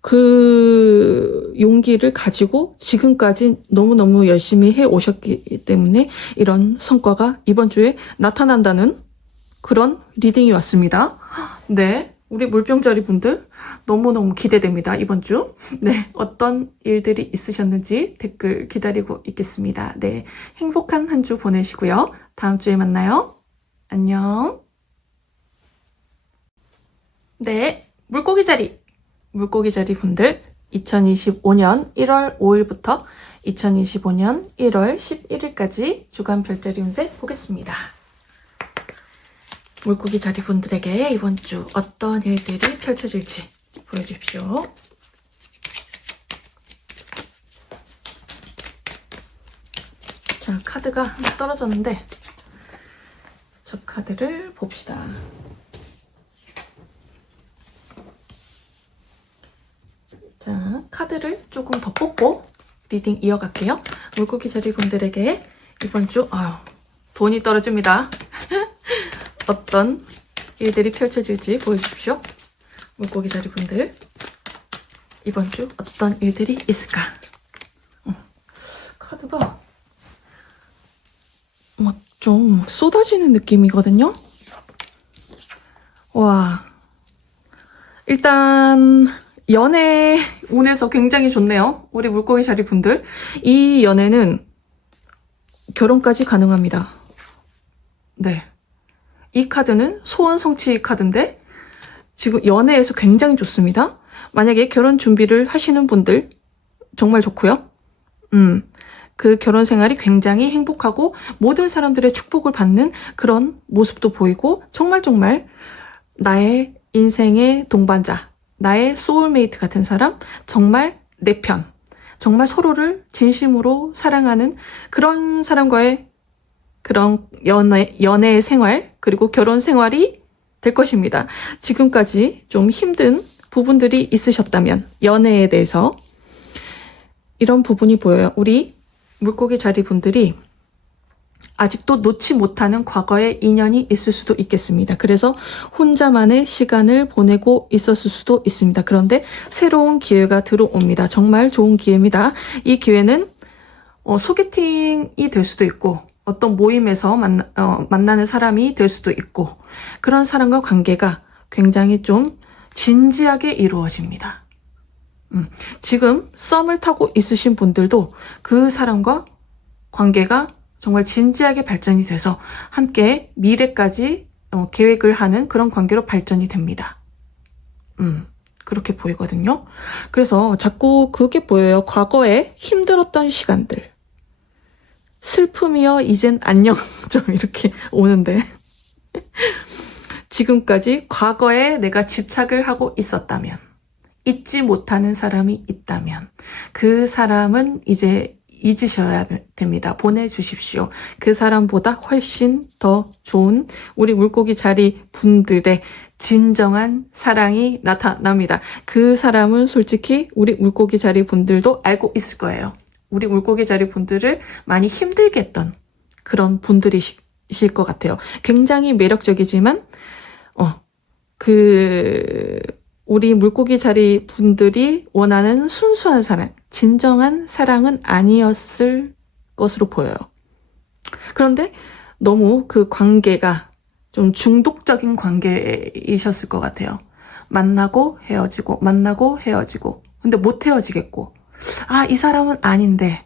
그 용기를 가지고 지금까지 너무너무 열심히 해 오셨기 때문에 이런 성과가 이번 주에 나타난다는 그런 리딩이 왔습니다. 네, 우리 물병자리 분들 너무너무 기대됩니다. 이번 주. 네, 어떤 일들이 있으셨는지 댓글 기다리고 있겠습니다. 네, 행복한 한 주 보내시고요. 다음 주에 만나요. 안녕. 네, 물고기 자리 분들 2025년 1월 5일부터 2025년 1월 11일까지 주간 별자리 운세 보겠습니다. 물고기 자리 분들에게 이번 주 어떤 일들이 펼쳐질지 보여주십시오. 자, 카드가 하나 떨어졌는데 저 카드를 봅시다. 자, 카드를 조금 더 뽑고 리딩 이어갈게요. 물고기 자리 분들에게 이번 주 돈이 떨어집니다. 어떤 일들이 펼쳐질지 보여주십시오. 물고기 자리 분들, 이번 주 어떤 일들이 있을까? 카드가 좀 쏟아지는 느낌이거든요. 와, 일단 연애 운에서 굉장히 좋네요. 우리 물고기 자리 분들, 이 연애는 결혼까지 가능합니다. 네, 이 카드는 소원 성취 카드인데 지금 연애에서 굉장히 좋습니다. 만약에 결혼 준비를 하시는 분들 정말 좋고요. 그 결혼 생활이 굉장히 행복하고 모든 사람들의 축복을 받는 그런 모습도 보이고, 정말 나의 인생의 동반자, 나의 소울메이트 같은 사람, 정말 내 편, 정말 서로를 진심으로 사랑하는 그런 사람과의 그런 연애 생활, 그리고 결혼 생활이 될 것입니다. 지금까지 좀 힘든 부분들이 있으셨다면 연애에 대해서 이런 부분이 보여요. 우리 물고기 자리 분들이 아직도 놓지 못하는 과거의 인연이 있을 수도 있겠습니다. 그래서 혼자만의 시간을 보내고 있었을 수도 있습니다. 그런데 새로운 기회가 들어옵니다. 정말 좋은 기회입니다. 이 기회는 소개팅이 될 수도 있고, 어떤 모임에서 만나는 사람이 될 수도 있고, 그런 사람과 관계가 굉장히 좀 진지하게 이루어집니다. 지금 썸을 타고 있으신 분들도 그 사람과 관계가 정말 진지하게 발전이 돼서 함께 미래까지 계획을 하는 그런 관계로 발전이 됩니다. 그렇게 보이거든요. 그래서 자꾸 그게 보여요. 과거에 힘들었던 시간들, 슬픔이여 이젠 안녕 좀 이렇게 오는데 지금까지 과거에 내가 집착을 하고 있었다면, 잊지 못하는 사람이 있다면 그 사람은 이제 잊으셔야 됩니다. 보내주십시오. 그 사람보다 훨씬 더 좋은 우리 물고기 자리 분들의 진정한 사랑이 나타납니다. 그 사람은 솔직히 우리 물고기 자리 분들도 알고 있을 거예요. 우리 물고기 자리 분들을 많이 힘들게 했던 그런 분들이실 것 같아요. 굉장히 매력적이지만 우리 물고기 자리 분들이 원하는 순수한 사랑, 진정한 사랑은 아니었을 것으로 보여요. 그런데 너무 그 관계가 좀 중독적인 관계이셨을 것 같아요. 만나고 헤어지고, 만나고 헤어지고. 근데 못 헤어지겠고, 이 사람은 아닌데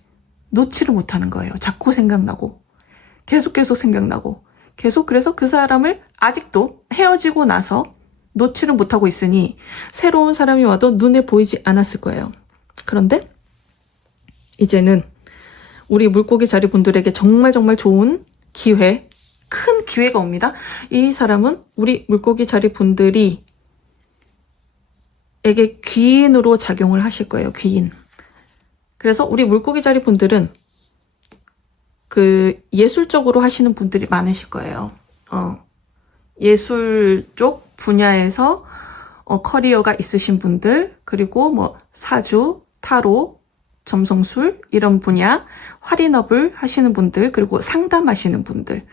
놓지를 못하는 거예요. 자꾸 생각나고, 계속 생각나고, 계속 그래서 그 사람을 아직도 헤어지고 나서 놓지를 못하고 있으니 새로운 사람이 와도 눈에 보이지 않았을 거예요. 그런데 이제는 우리 물고기 자리 분들에게 정말 좋은 기회, 큰 기회가 옵니다. 이 사람은 우리 물고기 자리 분들이 에게 귀인으로 작용을 하실 거예요. 귀인. 그래서 우리 물고기 자리 분들은 그 예술적으로 하시는 분들이 많으실 거예요. 예술 쪽 분야에서 커리어가 있으신 분들, 그리고 뭐 사주, 타로, 점성술 이런 분야, 할인업을 하시는 분들, 그리고 상담하시는 분들,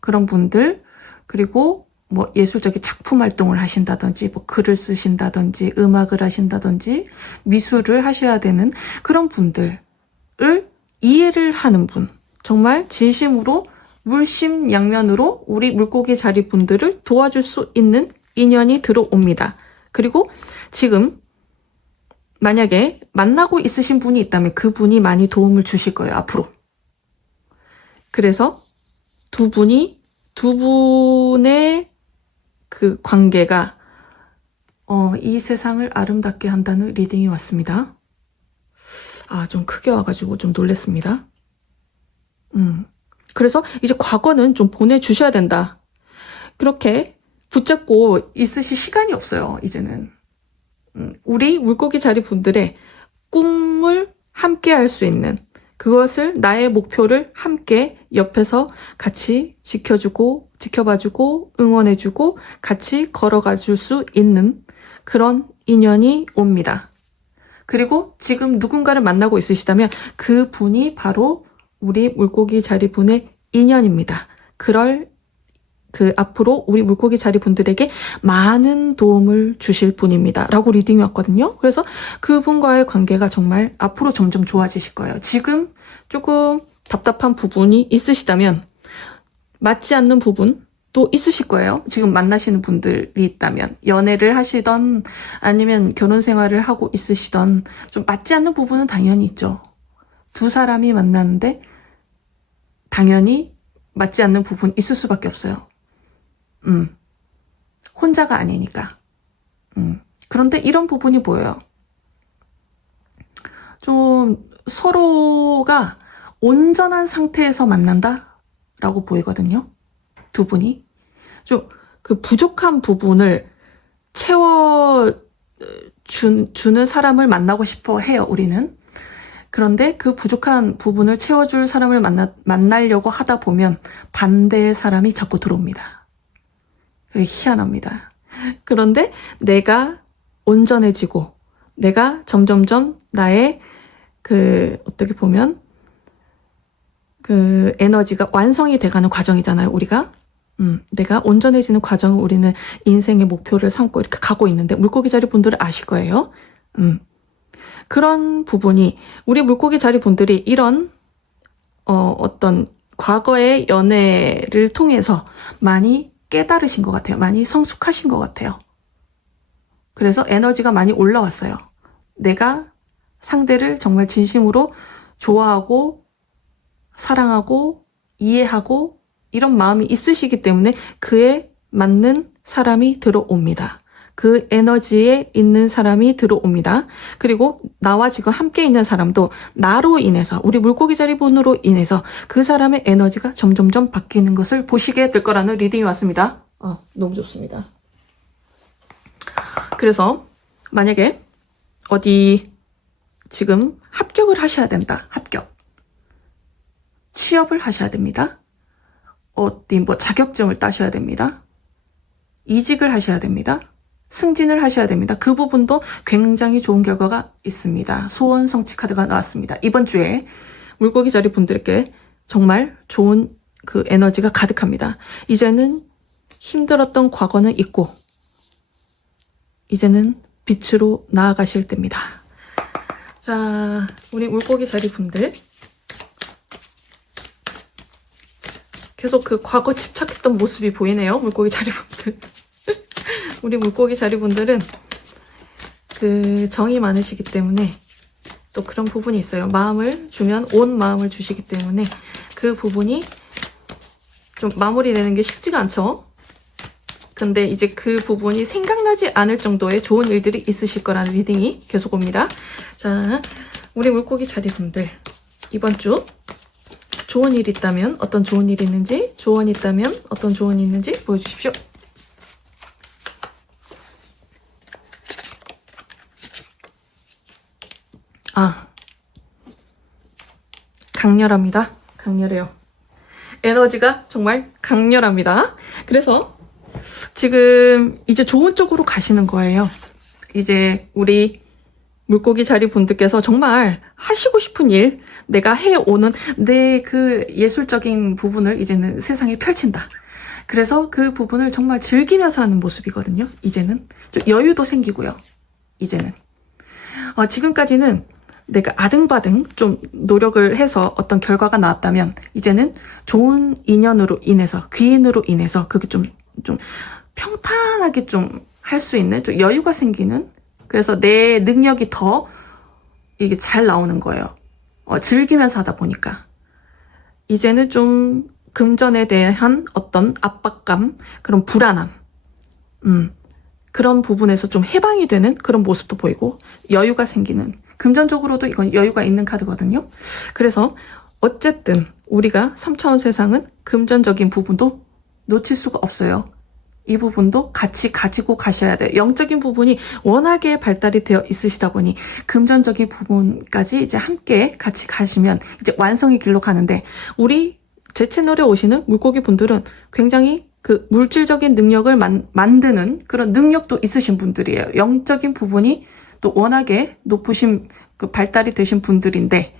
그런 분들, 그리고 뭐 예술적인 작품 활동을 하신다든지, 뭐 글을 쓰신다든지, 음악을 하신다든지, 미술을 하셔야 되는 그런 분들을 이해를 하는 분, 정말 진심으로 물심양면으로 우리 물고기 자리 분들을 도와줄 수 있는 인연이 들어옵니다. 그리고 지금 만약에 만나고 있으신 분이 있다면 그분이 많이 도움을 주실 거예요, 앞으로. 그래서 두 분의 그 관계가 이 세상을 아름답게 한다는 리딩이 왔습니다. 좀 크게 와가지고 좀 놀랬습니다. 그래서 이제 과거는 좀 보내주셔야 된다. 그렇게 붙잡고 있으실 시간이 없어요, 이제는. 우리 물고기 자리 분들의 꿈을 함께 할 수 있는, 그것을 나의 목표를 함께 옆에서 같이 지켜주고, 지켜봐주고, 응원해주고, 같이 걸어가 줄 수 있는 그런 인연이 옵니다. 그리고 지금 누군가를 만나고 있으시다면 그 분이 바로 우리 물고기 자리 분의 인연입니다. 앞으로 우리 물고기 자리 분들에게 많은 도움을 주실 분입니다. 라고 리딩이 왔거든요. 그래서 그분과의 관계가 정말 앞으로 점점 좋아지실 거예요. 지금 조금 답답한 부분이 있으시다면, 맞지 않는 부분도 있으실 거예요. 지금 만나시는 분들이 있다면, 연애를 하시던 아니면 결혼 생활을 하고 있으시던 좀 맞지 않는 부분은 당연히 있죠. 두 사람이 만났는데 당연히 맞지 않는 부분 있을 수밖에 없어요. 혼자가 아니니까. 그런데 이런 부분이 보여요. 좀 서로가 온전한 상태에서 만난다라고 보이거든요. 두 분이. 좀 그 부족한 부분을 주는 사람을 만나고 싶어 해요, 우리는. 그런데 그 부족한 부분을 채워줄 사람을 만나려고 하다 보면 반대의 사람이 자꾸 들어옵니다. 희한합니다. 그런데 내가 온전해지고, 내가 점점점 나의 어떻게 보면 에너지가 완성이 돼가는 과정이잖아요, 우리가. 내가 온전해지는 과정을 우리는 인생의 목표를 삼고 이렇게 가고 있는데, 물고기 자리 분들은 아실 거예요. 그런 부분이 우리 물고기 자리 분들이 이런 어떤 과거의 연애를 통해서 많이 깨달으신 것 같아요. 많이 성숙하신 것 같아요. 그래서 에너지가 많이 올라왔어요. 내가 상대를 정말 진심으로 좋아하고 사랑하고 이해하고 이런 마음이 있으시기 때문에 그에 맞는 사람이 들어옵니다. 그 에너지에 있는 사람이 들어옵니다. 그리고 나와 지금 함께 있는 사람도 나로 인해서, 우리 물고기 자리 분으로 인해서 그 사람의 에너지가 점점점 바뀌는 것을 보시게 될 거라는 리딩이 왔습니다. 너무 좋습니다. 그래서 만약에 어디 지금 합격을 하셔야 된다. 합격. 취업을 하셔야 됩니다. 어디 자격증을 따셔야 됩니다. 이직을 하셔야 됩니다. 승진을 하셔야 됩니다. 그 부분도 굉장히 좋은 결과가 있습니다. 소원 성취 카드가 나왔습니다. 이번 주에 물고기 자리 분들께 정말 좋은 그 에너지가 가득합니다. 이제는 힘들었던 과거는 잊고 이제는 빛으로 나아가실 때입니다. 자, 우리 물고기 자리 분들, 계속 그 과거 집착했던 모습이 보이네요. 물고기 자리 분들. 우리 물고기 자리 분들은 정이 많으시기 때문에 또 그런 부분이 있어요. 마음을 주면 온 마음을 주시기 때문에 그 부분이 좀 마무리되는 게 쉽지가 않죠. 근데 이제 그 부분이 생각나지 않을 정도의 좋은 일들이 있으실 거라는 리딩이 계속 옵니다. 자, 우리 물고기 자리분들 이번 주 좋은 일이 있다면 어떤 좋은 일이 있는지, 조언이 있다면 어떤 조언이 있는지 보여주십시오. 강렬합니다. 강렬해요. 에너지가 정말 강렬합니다. 그래서 지금 이제 좋은 쪽으로 가시는 거예요. 이제 우리 물고기 자리 분들께서 정말 하시고 싶은 일, 내가 해오는 내 그 예술적인 부분을 이제는 세상에 펼친다. 그래서 그 부분을 정말 즐기면서 하는 모습이거든요. 이제는 좀 여유도 생기고요. 이제는 지금까지는 내가 아등바등 좀 노력을 해서 어떤 결과가 나왔다면 이제는 좋은 인연으로 인해서, 귀인으로 인해서 그게 좀 평탄하게 좀 할 수 있는 좀 여유가 생기는, 그래서 내 능력이 더 이게 잘 나오는 거예요. 즐기면서 하다 보니까. 이제는 좀 금전에 대한 어떤 압박감, 그런 불안함, 그런 부분에서 좀 해방이 되는 그런 모습도 보이고 여유가 생기는, 금전적으로도 이건 여유가 있는 카드거든요. 그래서 어쨌든 우리가 3차원 세상은 금전적인 부분도 놓칠 수가 없어요. 이 부분도 같이 가지고 가셔야 돼요. 영적인 부분이 워낙에 발달이 되어 있으시다 보니 금전적인 부분까지 이제 함께 같이 가시면 이제 완성의 길로 가는데, 제 채널에 오시는 물고기 분들은 굉장히 그 물질적인 능력을 만드는 그런 능력도 있으신 분들이에요. 영적인 부분이 또 워낙에 높으신 그 발달이 되신 분들인데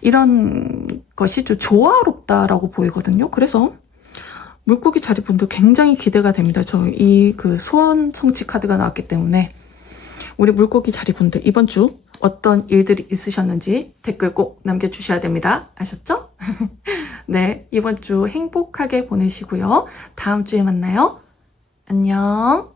이런 것이 좀 조화롭다라고 보이거든요. 그래서 물고기 자리분들 굉장히 기대가 됩니다. 저 이 그 소원 성취 카드가 나왔기 때문에 우리 물고기 자리분들 이번 주 어떤 일들이 있으셨는지 댓글 꼭 남겨주셔야 됩니다. 아셨죠? 네, 이번 주 행복하게 보내시고요. 다음 주에 만나요. 안녕.